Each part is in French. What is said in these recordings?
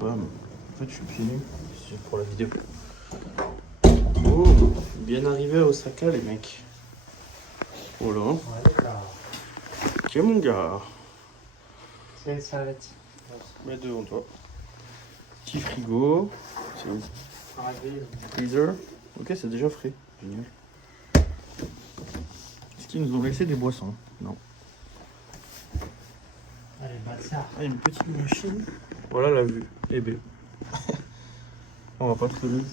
Bam. En fait, je suis pieds nus. C'est pour la vidéo. Oh, bien arrivé à Osaka, les mecs. Oh là. Ouais, d'accord. Ok, mon gars. C'est une serviette. Mets devant toi. Petit frigo. C'est où? Freezer. Ok, c'est déjà frais. Génial. Est-ce qu'ils nous ont laissé des boissons? Non. Allez, bâtard. Ah, il y a une petite machine. Voilà la vue. Eh ben. On va pas te lever.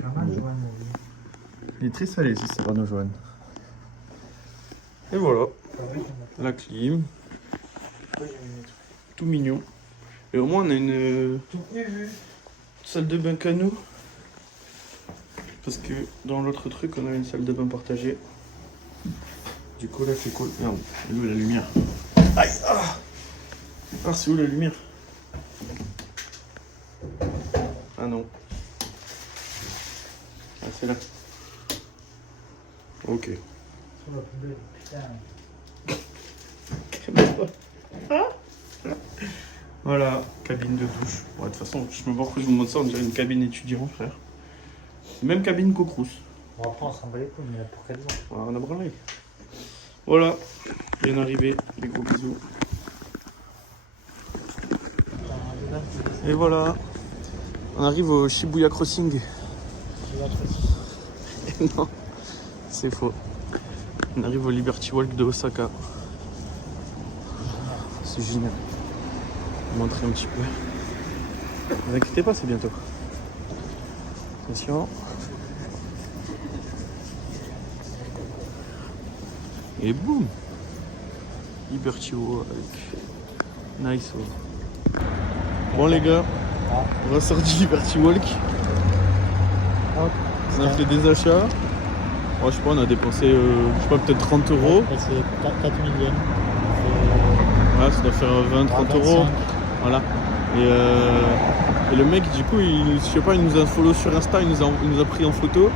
Pas mal, Joanne. Il est très salé, ce Serrano Joanne. Et voilà. La clim. Tout mignon. Et au moins, on a une Tout prévu. salle de bain qu'à nous. Parce que dans l'autre truc, on a une salle de bain partagée. Du coup, là, c'est cool. Merde, elle est où la lumière? Aïe! Ah, c'est où la lumière? Ah non. Ah, c'est là. Ok. Sur la poubelle, putain. Voilà, cabine de douche. Ouais, de toute façon, je me vois pourquoi je vous montre ça, on dirait une cabine étudiant, frère. Même cabine qu'au-Crous. Bon, après, on s'en bat les couilles, mais là, pour quelle zone? Voilà, on a branlé. Voilà, bien arrivé, des gros bisous. Et voilà, on arrive au Shibuya Crossing. Non, c'est faux. On arrive au Liberty Walk de Osaka. C'est génial. Je vais vous montrer un petit peu. Ne vous inquiétez pas, c'est bientôt. Attention. Et boum! Liberty Walk. Nice. Bon les gars, on ressort du Liberty Walk. On a fait des achats. Oh, je sais pas, on a dépensé peut-être 30 euros. C'est 4 millions. Ouais, ça doit faire 20-30 euros. Voilà. Et le mec, du coup, je sais pas, il nous a follow sur Insta, il nous a pris en photo.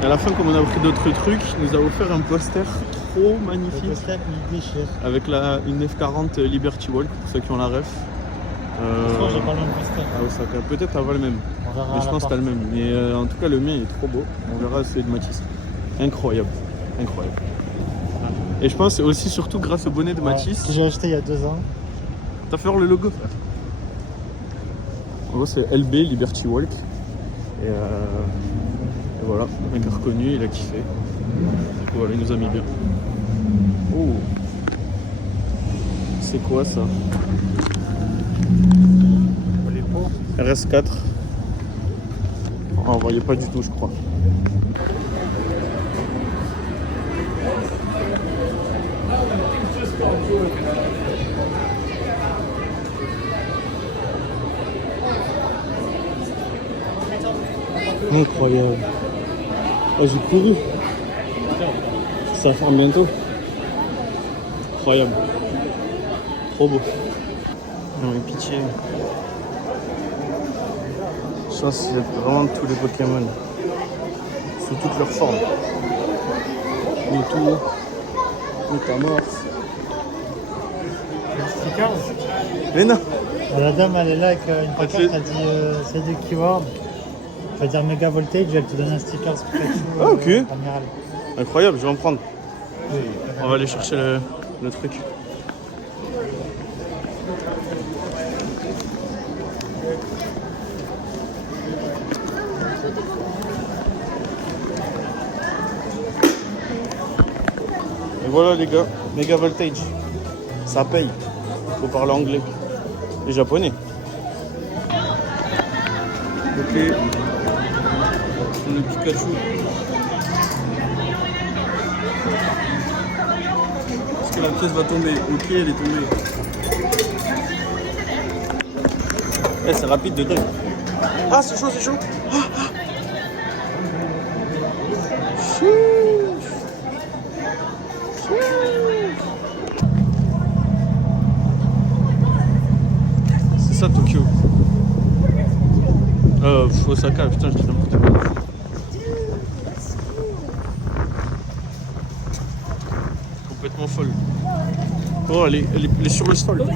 Et à la fin, comme on a pris d'autres trucs, il nous a offert un poster trop magnifique. Le poster, il déchire. Avec une F40 Liberty Walk, pour ceux qui ont la ref. Je crois que j'ai pas le même poster. Ah, Osaka. Peut-être avoir le même. On verra. Mais je pense que t'as le même. Mais en tout cas, le mien est trop beau. On verra celui de Matisse. Incroyable. Incroyable. Et je pense aussi, surtout grâce au bonnet de Matisse. Que j'ai acheté il y a 2 ans. T'as fait voir le logo, frère. En gros, c'est LB Liberty Walk. Et voilà, le mec a reconnu, il a kiffé. Du coup, voilà, il nous a mis bien. Oh! C'est quoi ça? Les pots. RS4. Oh, on voyait pas du tout, je crois. Incroyable. Oh, j'ai couru. Ça ferme bientôt. Incroyable. Trop beau. Non mais pitié. Ça c'est vraiment tous les Pokémon. Sous toutes leurs formes. Mewtwo, Métamorphe. Le sticker. Mais non. La dame, elle est là avec une pancarte, c'est- elle dit c'est du keyword. Tu vas dire méga voltage, elle te donne un sticker Pikachu. Ah, ok. Amiral. Incroyable, je vais en prendre. On va aller chercher le truc. Et voilà les gars, méga voltage. Ça paye. Faut parler anglais et japonais. Ok. Le Pikachu. Est-ce que la pièce va tomber? Ok, elle est tombée. Eh, c'est rapide de dingue. Ah, c'est chaud, c'est chaud. Ah, ah. Chouch. Chouch. C'est ça Tokyo. Osaka, putain, je dis n'importe quoi. Complètement folle. Oh, elle est sur le sol. Oh,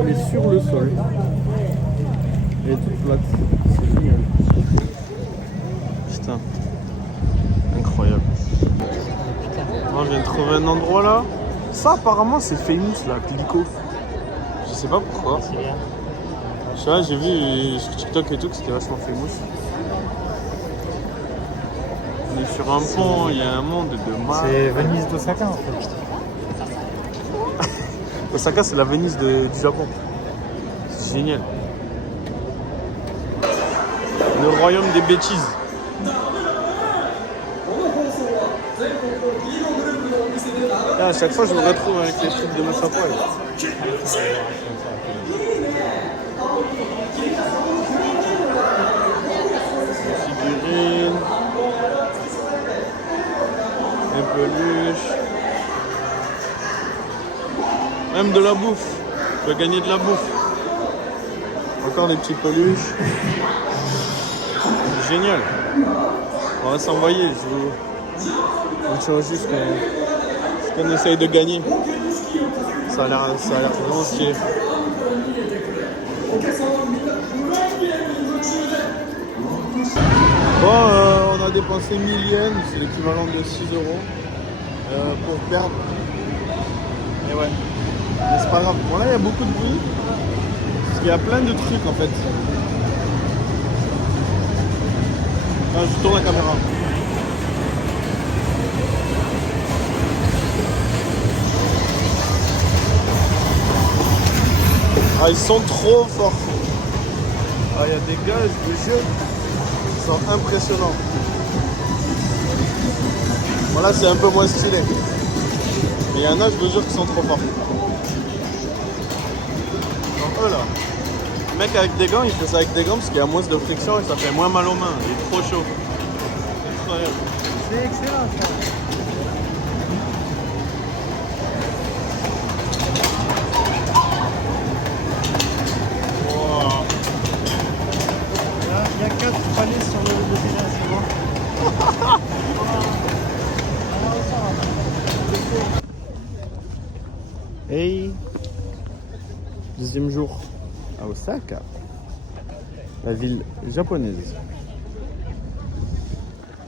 elle est sur le sol. Elle est toute plate. C'est génial. Putain. Incroyable. Oh, je viens de trouver un endroit là. Ça, apparemment, c'est famous là, Glico. Je sais pas pourquoi. C'est bien. Je sais pas, j'ai vu sur TikTok et tout que c'était vachement famous. On est sur un pont, il y a un monde de mal. C'est Venise d'Osaka en fait. Osaka, c'est la Venise du Japon. C'est génial. Le royaume des bêtises. Et à chaque fois, je me retrouve avec les trucs de ma poil. Figurines. Les peluches. Même de la bouffe. Tu vas gagner de la bouffe. Encore des petites peluches. Génial. On va s'envoyer. Je vous tiens aussi ce qu'on essaye de gagner. Ça a l'air vraiment stylé. Bon, on a dépensé 1000 yens, c'est l'équivalent de 6 euros pour perdre. Et ouais, mais c'est pas grave. Bon, là, il y a beaucoup de bruit. Parce qu'il y a plein de trucs en fait. Enfin, je tourne la caméra. Ah, ils sont trop forts. Ah, il y a des gars, je vous jure, ils sont impressionnants. Voilà, c'est un peu moins stylé. Mais il y en a, je vous jure, qui sont trop forts. Genre eux là. Le mec avec des gants, il fait ça avec des gants parce qu'il y a moins de friction et ça fait moins mal aux mains. Il est trop chaud. C'est incroyable. C'est excellent ça. Wow. Il y a 4 paliers sur le terrain, c'est bon. Hey, deuxième jour à Osaka, la ville japonaise.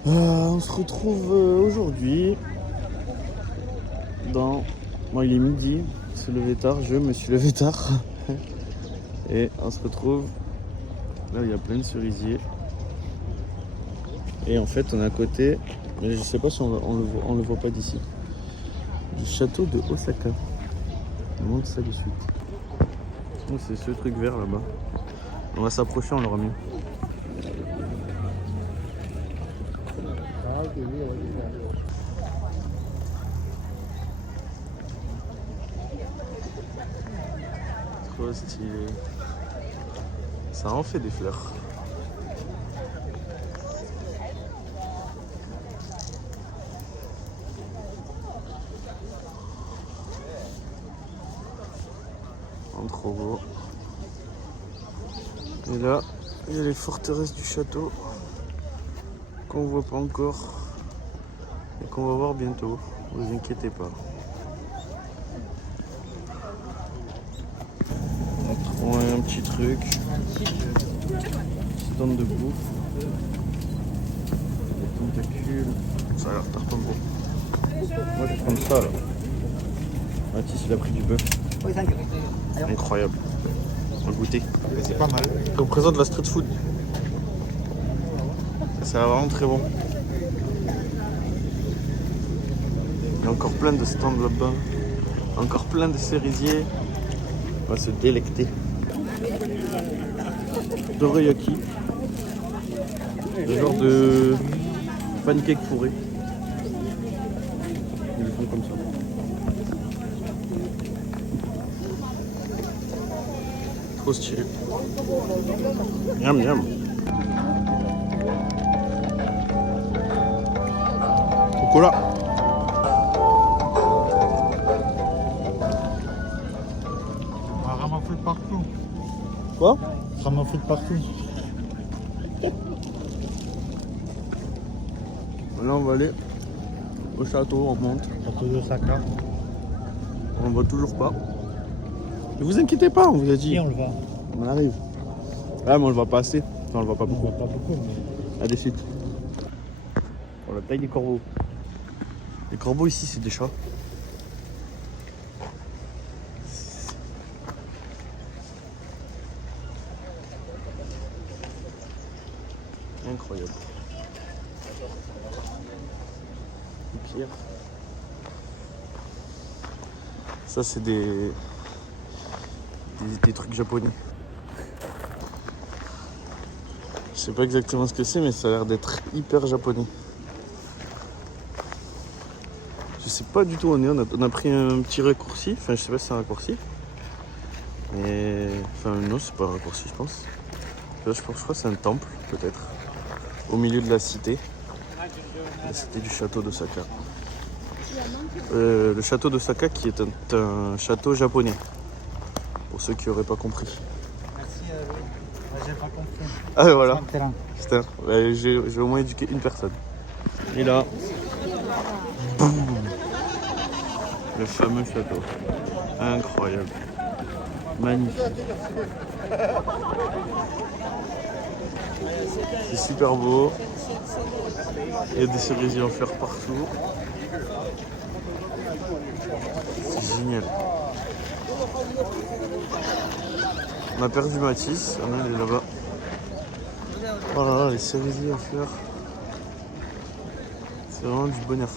On se retrouve aujourd'hui dans... Bon, il est midi, on s'est levé tard, je me suis levé tard. Et on se retrouve... Là, il y a plein de cerisiers. Et en fait, on est à côté, mais je sais pas si on le voit pas d'ici, du château de Osaka. On montre ça de suite. Oh, c'est ce truc vert là-bas. On va s'approcher, on l'aura mieux. Trop stylé. Ça en fait des fleurs. Trop beau. Et là, il y a les forteresses du château qu'on voit pas encore et qu'on va voir bientôt. Vous inquiétez pas. On a un petit truc. Stand de bouffe. Des tentacules. Ça a l'air tarpin beau. Moi je vais prendre ça là. Mathis il a pris du bœuf. Incroyable. On va goûter. C'est pas mal. Ça représente la street food. Ça va vraiment très bon. Il y a encore plein de stands là-bas. Encore plein de cerisiers. On va se délecter. Dorayaki. Le genre de pancake fourré. Ils le font comme ça. Trop stylé. Miam miam. Coca-Cola. On va ramasser de partout. Quoi? Ramasser de partout. Là on va aller au château, on monte. Château d'Osaka. On ne voit toujours pas. Ne vous inquiétez pas, on vous a dit. Et on le voit. On arrive. Ouais, mais on le voit pas assez. Enfin, on le voit pas On le beaucoup. voit pas beaucoup, mais... À des suites. Pour la taille des corbeaux. Les corbeaux ici, c'est des chats. Incroyable. Et pire. Ça, c'est des trucs japonais. Je sais pas exactement ce que c'est, mais ça a l'air d'être hyper japonais. Je sais pas du tout où on est. On a pris un petit raccourci. Enfin, je sais pas si c'est un raccourci. Mais... Enfin, non, c'est pas un raccourci, je pense. Là, je crois que c'est un temple, peut-être. Au milieu de la cité. La cité du château d'Osaka. Le château d'Osaka qui est un château japonais. Pour ceux qui n'auraient pas compris. Merci, oui. J'ai pas compris. Ah voilà. Sur le terrain. Putain, ouais, j'ai au moins éduqué une personne. Et là, boum, le fameux château. Incroyable. Magnifique. C'est super beau. Il y a des cerisiers en fleurs partout. C'est génial. On a perdu Mathis. Anna, elle est là-bas. Oh là là, les cerisiers en fleurs. C'est vraiment du bonheur.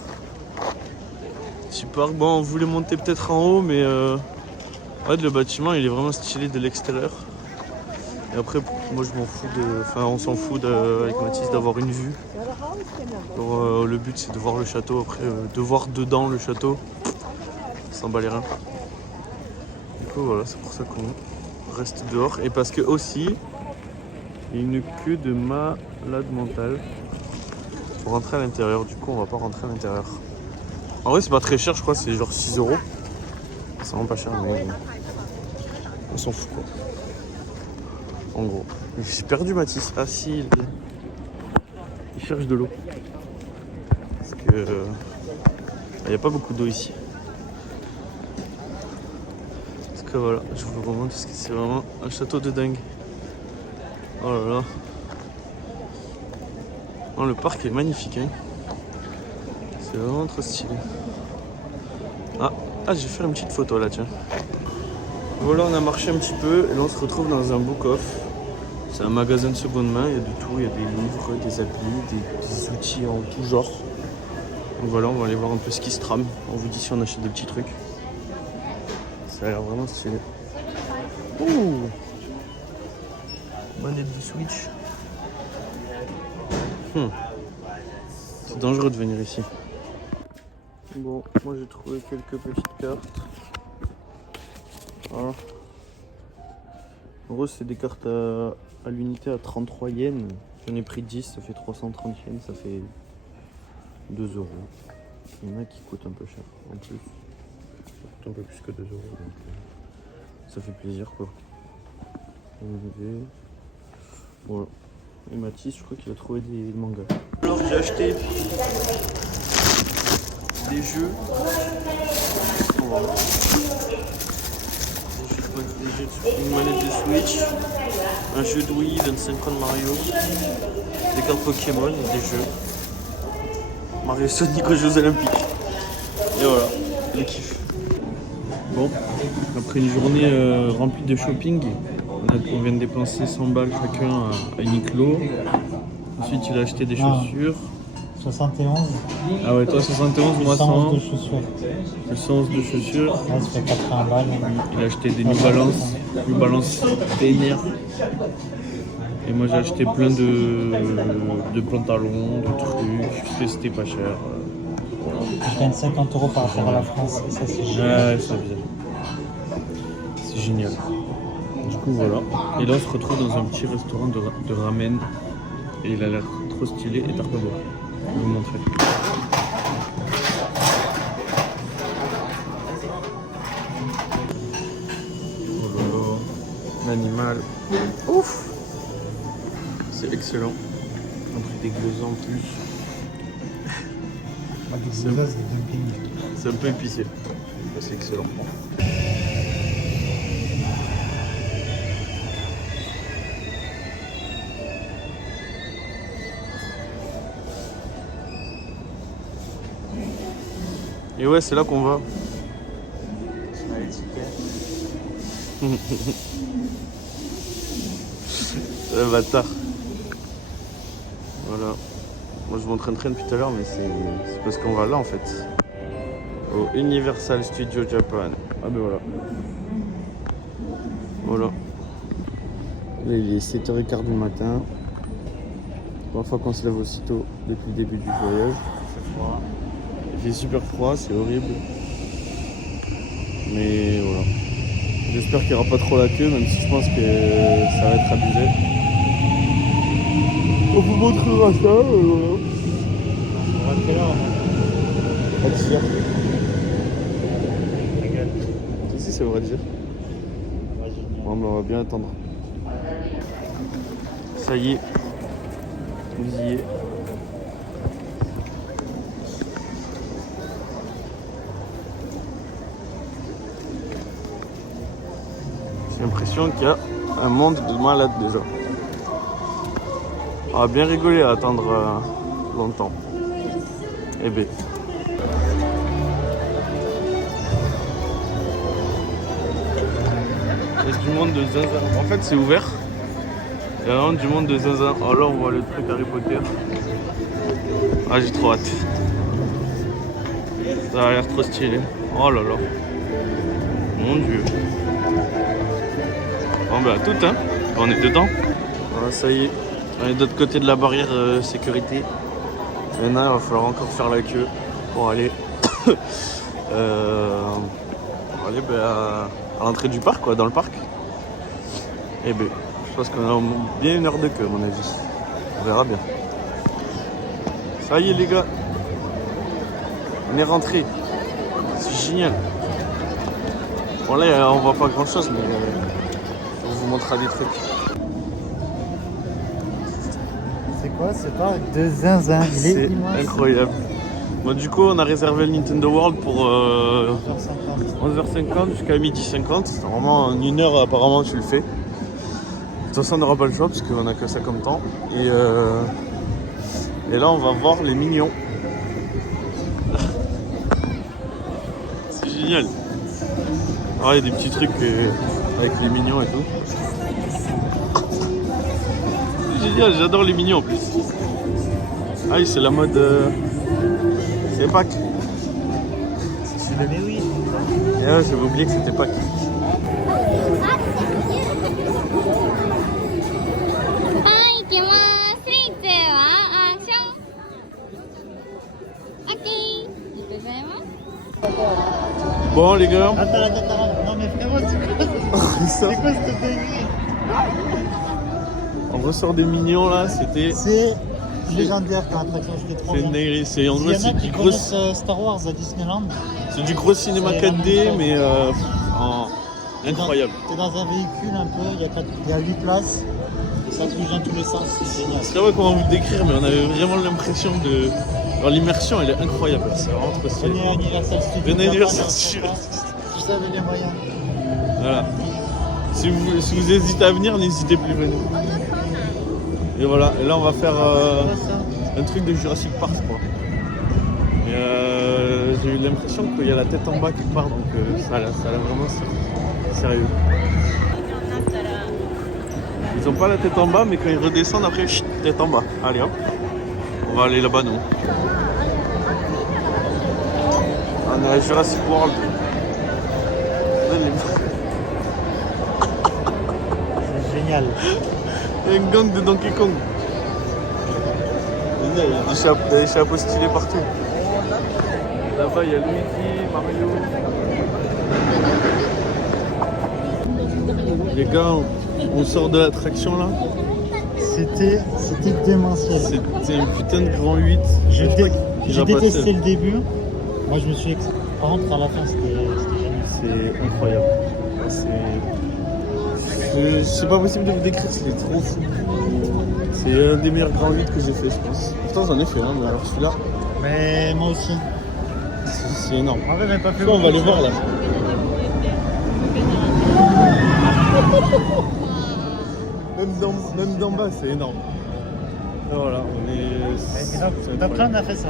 Super. Bon, on voulait monter peut-être en haut, mais ouais, le bâtiment il est vraiment stylé de l'extérieur. Et après, moi je m'en fous de. Enfin, on s'en fout avec Mathis d'avoir une vue. Alors, le but c'est de voir le château. Après, de voir dedans le château, on s'en bat les reins. Du coup, voilà, c'est pour ça qu'on reste dehors. Et parce que aussi, il y a une queue de malade mentale pour rentrer à l'intérieur. Du coup, on va pas rentrer à l'intérieur. En vrai, c'est pas très cher, je crois, c'est genre 6 €. C'est vraiment pas cher, mais on s'en fout quoi. En gros. J'ai perdu Mathis. Ah si, il cherche de l'eau. Parce que il n'y a pas beaucoup d'eau ici. Parce que voilà, je vous le remonte parce que c'est vraiment un château de dingue. Oh là là. Oh, le parc est magnifique, hein. C'est vraiment trop stylé. Ah, je vais faire une petite photo là, tiens. Voilà, on a marché un petit peu et là on se retrouve dans un book-off. C'est un magasin de seconde main, il y a de tout, il y a des livres, des habits, des outils en tout genre. Donc voilà, on va aller voir un peu ce qui se trame. On vous dit si on achète des petits trucs. Ça a l'air vraiment stylé. Ouh, manette de Switch. C'est dangereux de venir ici. Bon, moi j'ai trouvé quelques petites cartes. Voilà. En gros, c'est des cartes à l'unité à 33 yens. J'en ai pris 10, ça fait 330 yens, ça fait 2 €. Il y en a qui coûtent un peu cher en plus. Ça coûte un peu plus que 2 €, donc ça fait plaisir quoi. Voilà. Et Mathis, je crois qu'il a trouvé des mangas. Alors j'ai acheté des jeux. Voilà. Une manette de Switch, un jeu de Wii, 25 ans de Mario, des cartes Pokémon, des jeux. Mario Sonic aux Jeux Olympiques. Et voilà, le kiff. Bon, après une journée remplie de shopping, on vient de dépenser 100 balles chacun à Uniqlo. Ensuite, il a acheté des chaussures. 71. Ah ouais, toi 71, moi 100. de chaussures. Le 111 de chaussures. Là, ça fait 80 balles. Il a acheté des New Balance PNR. Et moi j'ai acheté plein de pantalons, de trucs, parce que c'était pas cher. Voilà. Je gagne 50 € par rapport à la France, et ça c'est génial. Ouais, c'est génial. Du coup voilà. Et là on se retrouve dans un petit restaurant de ramen. Et il a l'air trop stylé et tarte à boire. Je vais vous montrer. Oh là là. L'animal. Ouf! C'est excellent. On a pris des gleusons en plus. Des gleusons, c'est des dumpings. C'est un peu épicé. C'est excellent. Et ouais, c'est là qu'on va. Le bâtard. Voilà. Moi je m'entraîne depuis tout à l'heure, mais c'est parce qu'on va là en fait. Au Universal Studio Japan. Ah ben voilà. Voilà. Là il est 7h15 du matin. Première fois qu'on se lève aussitôt depuis le début du voyage. Il fait super froid, c'est horrible. Mais voilà. J'espère qu'il n'y aura pas trop la queue, même si je pense que ça va être abusé. On vous montrera ça, voilà. On va quelle heure? À 10h. Regarde. Si, ça va dire. Bon, ben, on va bien attendre. Ça y est. Vous y êtes. J'ai l'impression qu'il y a un monde de malades déjà. On va bien rigoler à attendre longtemps. Eh ben. Il y a du monde de zinzin. En fait, c'est ouvert. Il y a vraiment du monde de zinzin. Oh là, on voit le truc Harry Potter. Ah, j'ai trop hâte. Ça a l'air trop stylé. Oh là là. Mon Dieu. Bon bah tout hein, on est dedans. Voilà, ça y est, on est de l'autre côté de la barrière sécurité. Maintenant il va falloir encore faire la queue pour aller, pour aller à l'entrée du parc, quoi, dans le parc. Et ben, je pense qu'on a bien une heure de queue à mon avis. On verra bien. Ça y est les gars, on est rentré. C'est génial. Bon là on voit pas grand chose mais on vous montrera des trucs. C'est quoi? C'est pas de zinzin. Il est C'est immense. incroyable. Bon, du coup on a réservé le Nintendo World pour 11h50. 11h50 jusqu'à 12h50. Normalement en une heure apparemment tu le fais. De toute façon on n'aura pas le choix parce qu'on a que ça comme temps. Et là on va voir les mignons. C'est génial. Ah, il y a des petits trucs avec les mignons et tout. C'est génial, j'adore les mignons en plus. Ah oui, c'est la mode. C'est Pâques. Mais oui. Et ouais, j'avais oublié que c'était Pâques. Bon les gars. Attends. Non mais frérot, c'est quoi cette dinguerie? On ressort des mignons là, c'était. C'est légendaire comme attraction, c'était trop C'est bien. une dinguerie, c'est en Il gros y en a c'est qui du gros. connaissent Star Wars à Disneyland. C'est du gros cinéma C'est la 4D même chose. mais incroyable. T'es dans un véhicule un peu, il y a 8 places. Et ça bouge dans tous les sens, c'est génial. Je sais pas comment vous décrire, mais on avait vraiment l'impression de. Alors, l'immersion elle est incroyable, c'est vraiment trop stylé. Venez à Universal Studios. Venez à Universal Japan, Studios. Si vous avez les moyens. Voilà. Si vous hésitez à venir, n'hésitez plus, venez. Et voilà, et là on va faire un truc de Jurassic Park, quoi. Et j'ai eu l'impression qu'il y a la tête en bas qui part, donc ça a l'air vraiment sérieux. Ils ont pas la tête en bas, mais quand ils redescendent, après, chut, tête en bas. Allez hop, on va aller là-bas, nous. On est à Jurassic World. C'est génial. Il y a une gang de Donkey Kong. Il y a des chapeaux stylés partout. Là-bas, il y a Luigi, Mario. Les gars, on sort de l'attraction là. C'était démentiel. C'était une putain de grand 8. J'ai qu'il va détesté passer. le début. Moi, je me suis Par contre, à la fin, c'était génial. C'est incroyable. C'est pas possible de vous décrire, c'est trop fou. C'est un des meilleurs grands 8 que j'ai fait, je pense. Pourtant, j'en ai fait un, mais alors celui-là, Mais moi aussi. c'est énorme. En fait, j'ai pas fait On va aller voir là. Même d'en bas, c'est énorme. Et voilà, on est. Donc là, on a fait ça.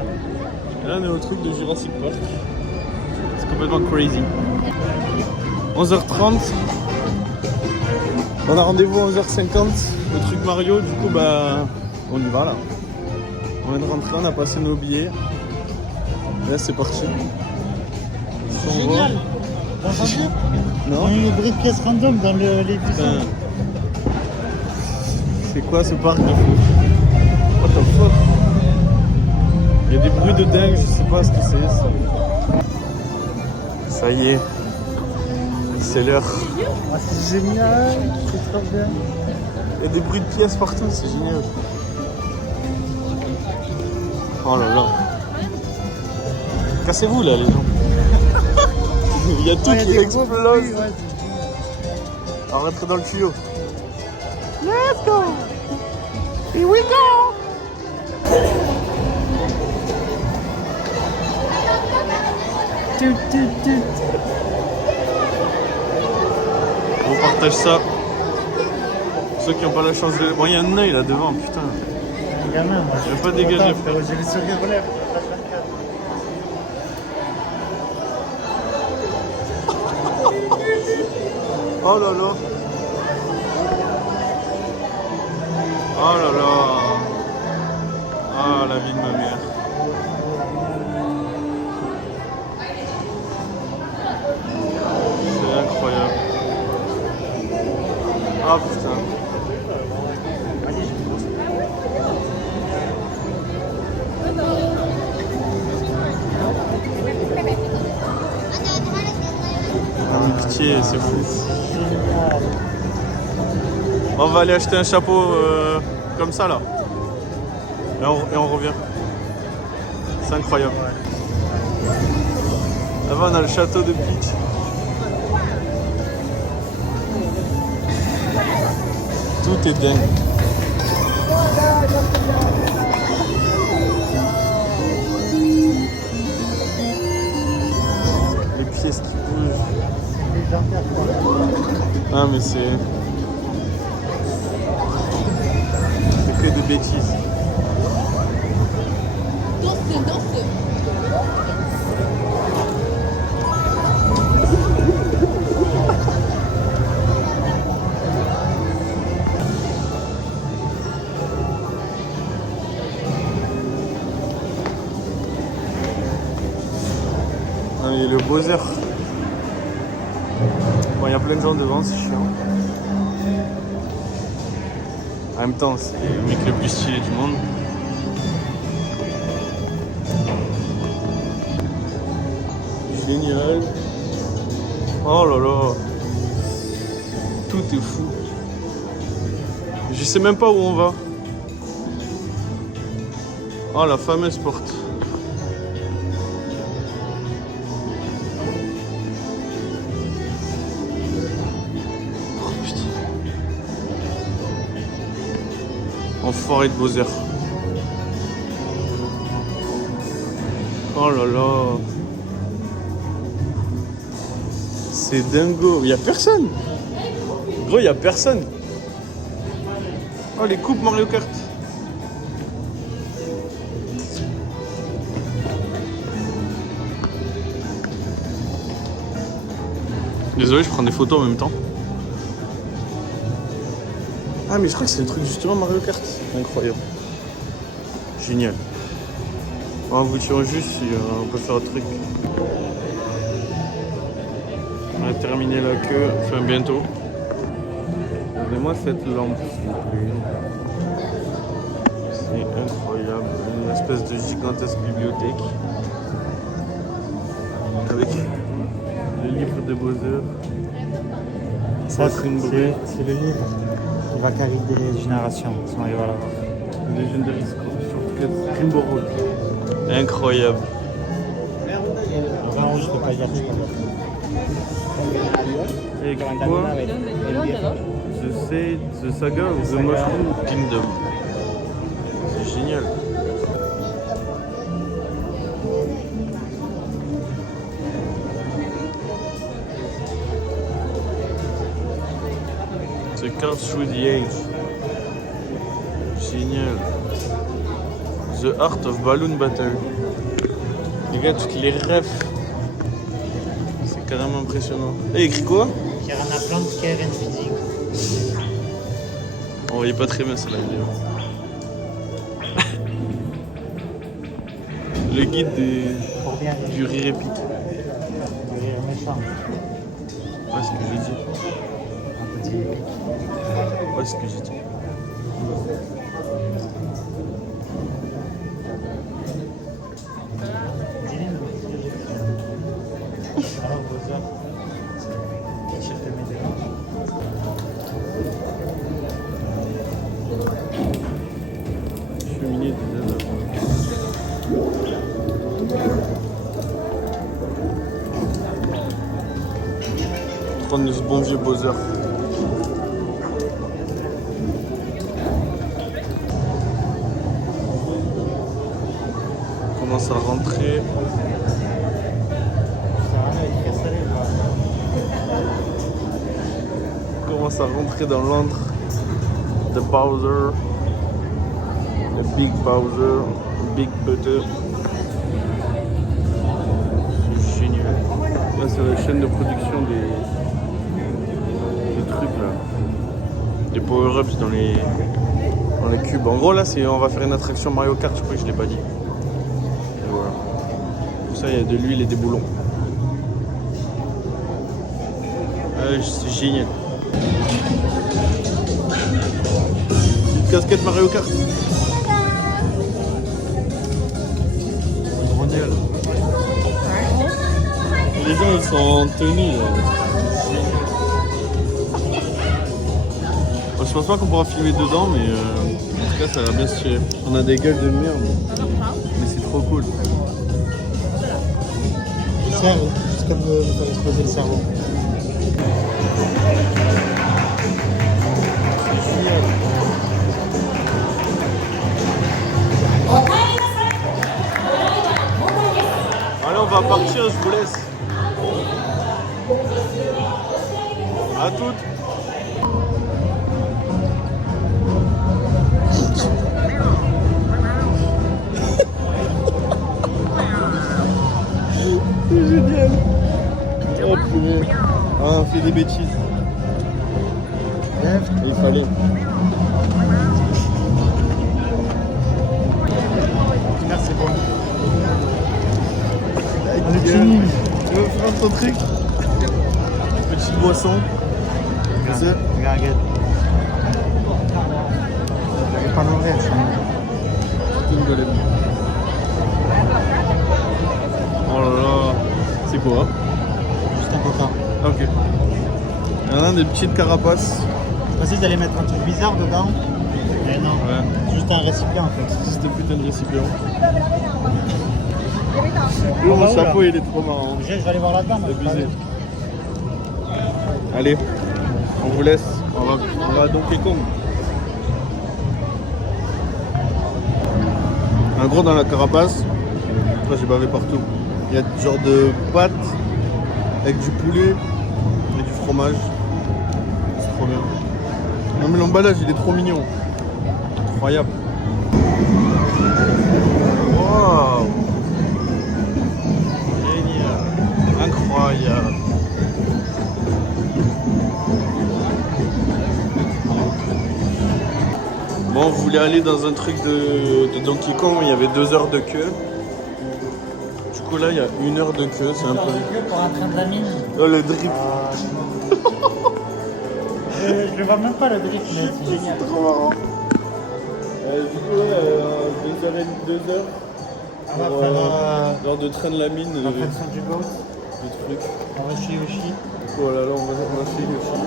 Et là, on est au truc de Jurassic Park. C'est complètement crazy. 11h30. On a rendez-vous à 11h50. Le truc Mario, du coup, bah, on y va là. On vient de rentrer, on a passé nos billets. Et là, c'est parti. Génial. T'as entendu? Non. On a eu des bruits de pièces random dans les buissons. C'est quoi ce parc de fou? What the fuck? Il y a des bruits de dingue, je sais pas ce que c'est. Ça y est. C'est l'heure. Ah, c'est génial. C'est trop bien. Il y a des bruits de pièces partout, c'est génial. Oh là là. Cassez-vous là les gens. Il y a tout qui explose. Alors rentrez dans le tuyau. Let's go. Here we go. On partage ça. Ceux qui n'ont pas la chance de... Bon, il y a un œil là devant, putain. Un gamin, moi. Je vais pas dégager, frère. J'ai les sourires aux lèvres. Oh là là. Oh là là. Ah, la vie de ma mère. C'est incroyable. Ah putain. Ah, pitié, c'est fou. On va aller acheter un chapeau comme ça là. Et on revient. C'est incroyable. Là-bas on a le château de Peach. Tout est dingue. Les pièces qui bougent. Ah mais c'est que des bêtises. Ah, il y a le Bowser. Bon, il y a plein de gens devant, c'est chiant. En même temps, c'est le mec le plus stylé du monde. Génial. Oh là là. Tout est fou. Je sais même pas où on va. Oh, la fameuse porte. Oh putain. Enfoiré de Bowser. Oh là là. C'est dingo. Il y a personne. Gros, il y a personne. Oh, les coupes Mario Kart. Désolé, je prends des photos en même temps. Ah, mais je crois que c'est le truc justement Mario Kart. Incroyable. Génial. En vous tirant juste si on peut faire un truc. On a terminé la queue, enfin bientôt. Donnez-moi cette lampe, s'il vous plaît. C'est incroyable. Une espèce de gigantesque bibliothèque. Avec le livre de Bowser. Ça, c'est le livre qui va carrer des générations. Si on arrive à l'avoir. Legendary Shortcut Rainbow Road. Incroyable. Vraiment, je peux pas dire, je peux pas. Et quoi? The Saga of the Mushroom Kingdom. C'est génial. C'est Cards Through the Age. Génial. The Art of Balloon Battle. Les gars, toutes les refs. C'est carrément impressionnant. Eh, écrit quoi? Piranha Plant Care and Feeding. On voyait pas très bien sur la vidéo. Le guide Pour bien rire. du rire épique. Du rire méchant. Ouais, c'est ce que j'ai dit. Un petit épique. Ouais, c'est ce que j'ai dit. Dis-le, alors, vos heures. Chef de météo. Cheminée des œufs. Prendre de ce bon vieux Bowser. On commence à rentrer. Ça va, il est très salé, quoi. On commence à rentrer dans l'antre de Bowser. Le Big Bowser. Big Butter. C'est génial. Là, c'est la chaîne de production des trucs là. Des power-ups dans les cubes. En gros, là, on va faire une attraction Mario Kart, je crois que je l'ai pas dit. Et voilà. Pour ça, il y a de l'huile et des boulons. C'est génial. Une casquette Mario Kart. Génial. Les gens, ils sont en tenue là. Je pense pas qu'on pourra filmer dedans, mais en tout cas, ça va bien se tirer. On a des gueules de merde, mais c'est trop cool. Le cerveau, juste comme vous faire exploser le cerveau. C'est génial. Allez, on va partir, je vous laisse. À toutes. C'est génial. Oh purée. Ah, on fait des bêtises. Il fallait. Merci bon. Tu veux prendre ton truc? Petite boisson. Regarde. J'avais pas l'ouvrir, ça. Une golem. Oh là là. C'est quoi? Juste un coca. Ok. Il y en a des petites carapaces. Je pensais d'aller mettre un truc bizarre dedans. Mais non. Ouais. C'est juste un récipient en fait. C'est ce putain de récipient. Mon chapeau il est trop marrant. Je vais aller voir là-dedans. C'est abusé. Allez, on vous laisse. On va à Donkey Kong. En gros, dans la carapace, après j'ai bavé partout. Il y a ce genre de pâte avec du poulet et du fromage. C'est trop bien. Non mais l'emballage il est trop mignon. Incroyable. Wow. Génial. Incroyable. Bon, on voulait aller dans un truc de Donkey Kong, il y avait 2 heures de queue. Du coup là, il y a 1 heure de queue, c'est un peu... Pour un train de la mine. Oh, le drip. Je le vois même pas le drift, mais c'est génial. C'est trop marrant. Du coup, 2 heures. On va faire Genre de train de la mine. on va faire le son du goat. Le truc. On va chez Yoshi. Oh là là, on va chez Yoshi.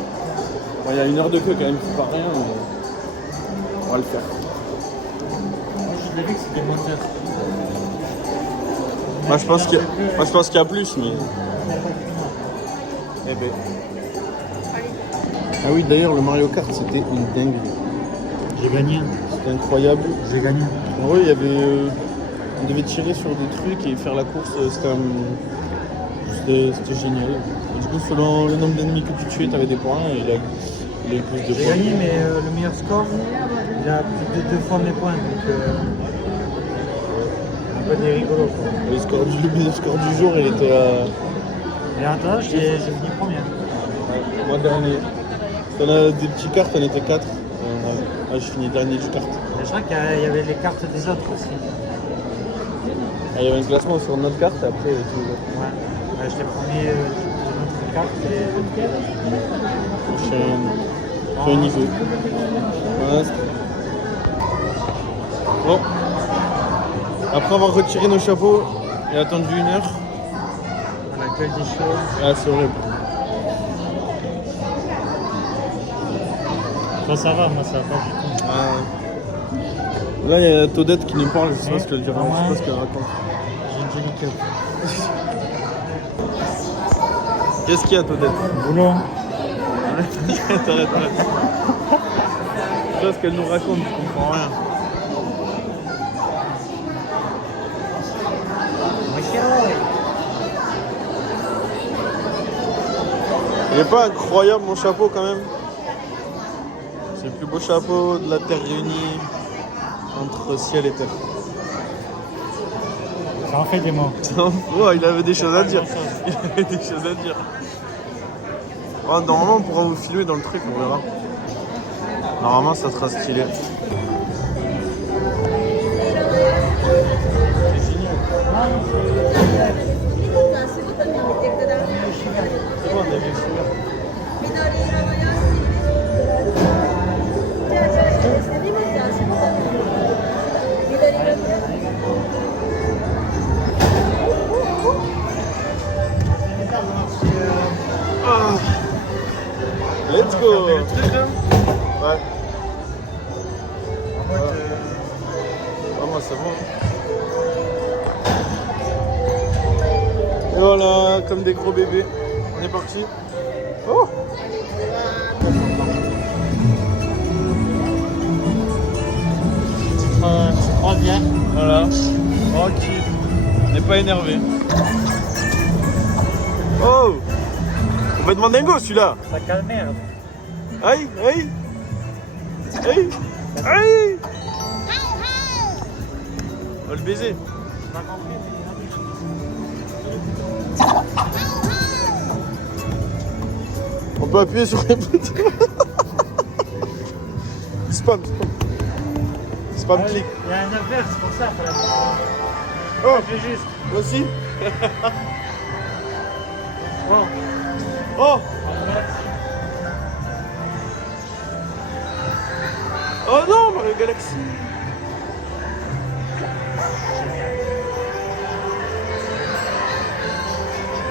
Bon, il y a 1 heure de queue quand même, c'est pas rien, mais on va le faire. Moi je l'ai vu que c'était moteur. Moi je pense qu'il y a plus, mais... Eh ben. Ah oui, d'ailleurs, le Mario Kart, c'était une dinguerie. J'ai gagné. C'était incroyable. J'ai gagné. En vrai, il y avait... on devait tirer sur des trucs et faire la course, c'était génial. Et du coup, selon le nombre d'ennemis que tu tuais, tu avais des points. Et Il a plus de J'ai points. gagné, mais le meilleur score, il a plus de 2 fois mes points. Donc, un peu des rigolos. Quoi. Le meilleur score du jour, il était à. Et en attendant, j'ai fini premier. Moi, dernier. On a des petits cartes, on était 4. Je finis dernier du carte. Et je crois qu'il y avait les cartes des autres aussi. Il y avait un classement sur notre carte, et après tous les autres. Ouais, j'étais premier sur notre carte J'ai un niveau. Voilà. Bon. Après avoir retiré nos chapeaux et attendu 1 heure. On a gueule des choses. Ah, c'est horrible. Toi ça va, moi ça va pas du tout. Ah. Là, il y a Todette qui nous parle, je sais pas ce qu'elle dit, je sais pas ce qu'elle raconte. J'ai une jolie queue. Qu'est-ce qu'il y a, Todette? Boulot. Arrête. Je sais ce qu'elle nous raconte, je comprends rien. Il est pas incroyable mon chapeau quand même. C'est le plus beau chapeau de la terre réunie entre ciel et terre. Ça en fait des mots. Oh, il avait des choses à dire. Il avait des choses à dire. Oh, normalement on pourra vous filmer dans le truc, on verra. Normalement ça sera stylé. C'est génial. C'est bon, on a vu le super. Ah. Let's go. Ouais. Ah, moi c'est bon. Et voilà, comme des gros bébés. On est parti. Oh. Petite croisière. Voilà. Tranquille. On n'est pas énervé. Oh. On va demander un go celui-là. Ça calme merde. Aïe. On va le baiser. On peut appuyer sur les boutons. Spam. Spam clic. Il y a un inverse, c'est pour ça. Oh, J'ai juste. moi aussi. Bon. Oh. Oh non, Mario Galaxy.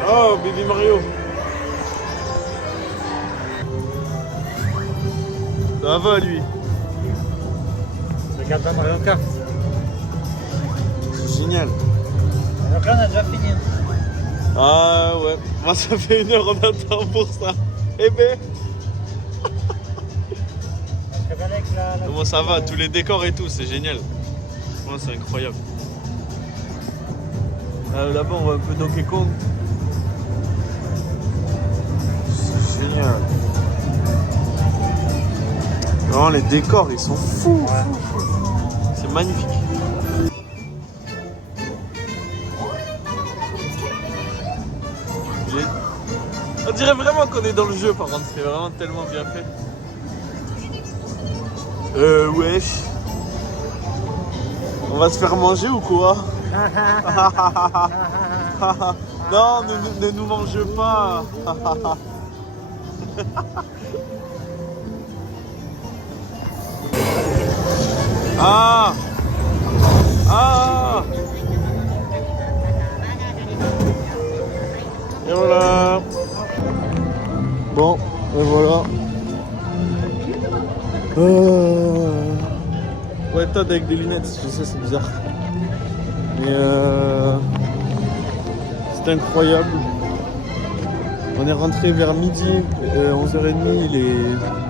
Oh, Baby Mario. Ça va lui. Regarde dans Mario Kart. C'est génial. Mario Kart, on a déjà fini. Ah ouais. Moi ça fait 1 heure on attend pour ça. Eh ben. Comment ça va? Tous les décors et tout, c'est génial. Moi c'est incroyable. Là-bas on voit un peu Donkey Kong. C'est génial. Vraiment les décors ils sont fous. C'est magnifique. On dirait vraiment qu'on est dans le jeu par contre, c'est vraiment tellement bien fait. Wesh. On va se faire manger ou quoi? Non, ne nous mange pas. Ah. Et voilà. Bon, et voilà. Ouais, Todd avec des lunettes, je sais, c'est bizarre. Mais c'est incroyable. On est rentré vers midi, 11h30,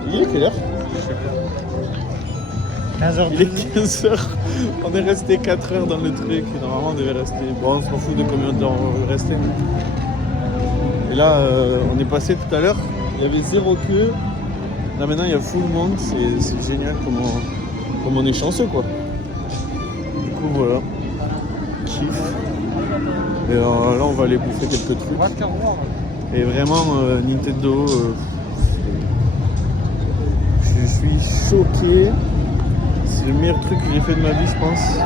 il est quelle heure? 15h. Il est 15h. On est resté 4 heures dans le truc. Normalement, on devait rester. Bon, on s'en fout de combien de temps on va rester. Et là, on est passé tout à l'heure. Il y avait 0 queue. Là maintenant il y a full monde, c'est génial comme on est chanceux quoi. Du coup voilà, kiff. Et là on va aller bouffer quelques trucs. Et vraiment Nintendo, je suis choqué. C'est le meilleur truc que j'ai fait de ma vie je pense.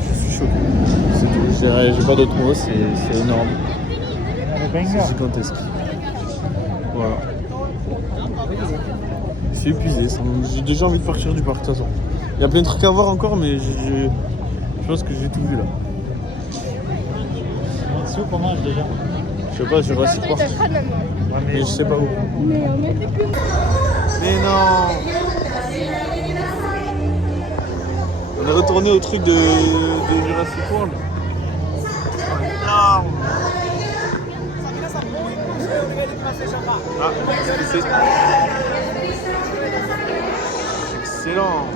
Je suis choqué. C'est tout, j'ai pas d'autres mots, c'est énorme. C'est gigantesque. Voilà. Je suis épuisé, j'ai déjà envie de partir du parc de toute façon. Il y a plein de trucs à voir encore mais je pense que j'ai tout vu là. C'est où qu'on mange déjà? Je sais pas, je vois si tu mais je sais pas où. Mais non! On est retourné au truc de Jurassic World. Énorme! Ah, c'est excellent!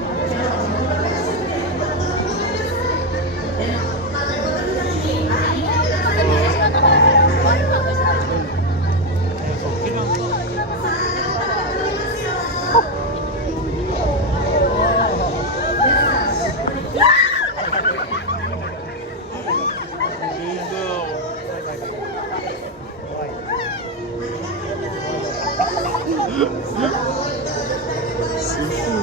C'est fou.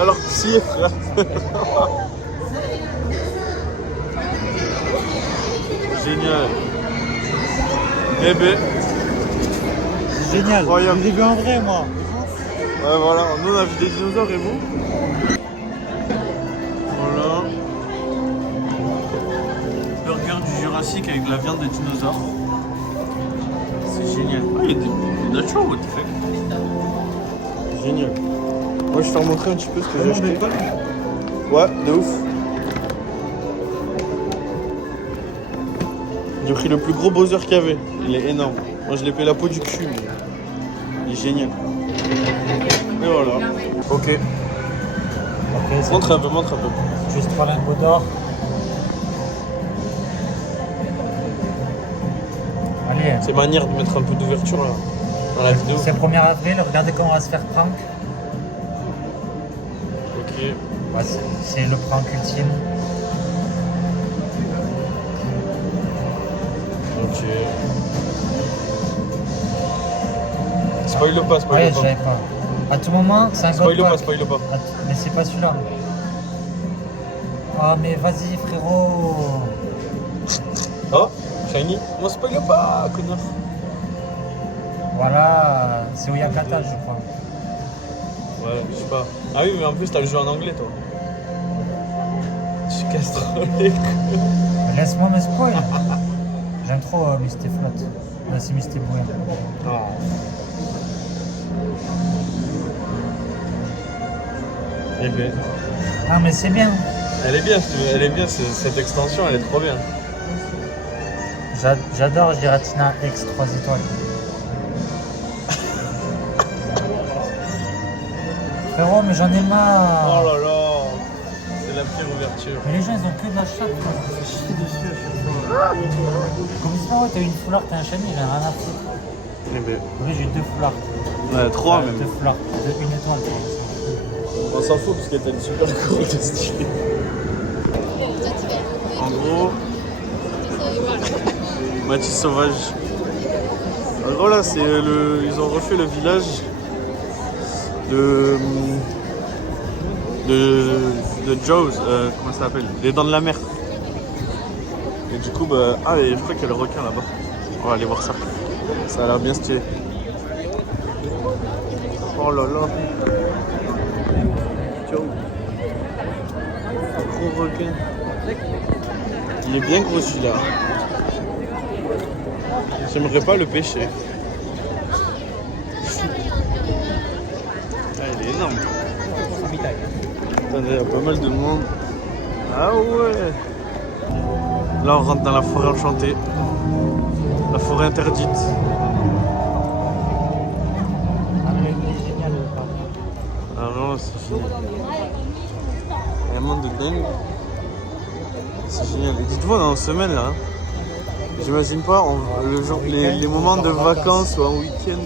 Alors psy, frère. Génial. Eh ben. C'est génial. Incroyable. Je l'ai vu en vrai moi. Ouais voilà, nous on a vu des dinosaures et vous? Voilà. Burger du Jurassique avec de la viande de dinosaure. C'est génial. Ah, il y a des nachos, what the fuck. Génial. Moi je vais te montrer un petit peu ce que j'ai acheté. Ouais, de ouf. J'ai pris le plus gros Bowser qu'il y avait. Il est énorme. Moi je l'ai payé la peau du cul, mais il est génial. Et voilà. Ok. Montre un peu, montre un peu. Juste 3 lingots d'or. Allez. C'est manière de mettre un peu d'ouverture là, dans la vidéo. C'est le 1er avril, regardez comment on va se faire prank. Ok. Ouais, c'est le prank ultime. Ok. Spoil pas, spoil Ouais, pas. j'avais pas. À tout moment, c'est un Spoil gold pas, pack. spoil pas. Mais c'est pas celui-là. Ah mais vas-y frérot. Oh, shiny. Moi spoil pas, connard. Voilà, c'est Oyakata je crois. Ouais, je sais pas. Ah oui, mais en plus t'as le jeu en anglais toi. Tu casses trop les couilles. Laisse-moi me spoil. J'aime trop Misty Flotte. Là c'est Misty Bouillon. Eh ben. Ah mais c'est bien. Elle est bien cette extension, elle est trop bien. J'adore Giratina X 3 étoiles. Frérot mais j'en ai marre. Oh là là, c'est la pire ouverture. Mais les gens ils ont que de la chatte. Ça fait chier dessus à chaque fois. Comme si ouais, t'as une foulard, t'as un shiny, il a rien à foutre. Eh ben. Oui j'ai 2 foulards. Ouais, 3 même. 2 foulards, de 1 étoile. On s'en fout parce que t'as une super courbe de stylé. En gros, Matisse Sauvage. En gros là, ils ont refait le village de Jaws, comment ça s'appelle? Les Dents de la Mer. Et du coup, bah, et je crois qu'il y a le requin là-bas. On va aller voir ça. Ça a l'air bien stylé. Oh là là. Gros requin. Il est bien gros celui-là. J'aimerais pas le pêcher. Ah, il est énorme. Attendez, il y a pas mal de monde. Ah ouais. Là on rentre dans la forêt enchantée. La forêt interdite. Ah mais il est génial le parc. Ah non, c'est génial. tellement de dingue. C'est génial. Et dites-vous, on est en semaine là. Hein. J'imagine pas les moments de vacances ou en week-end.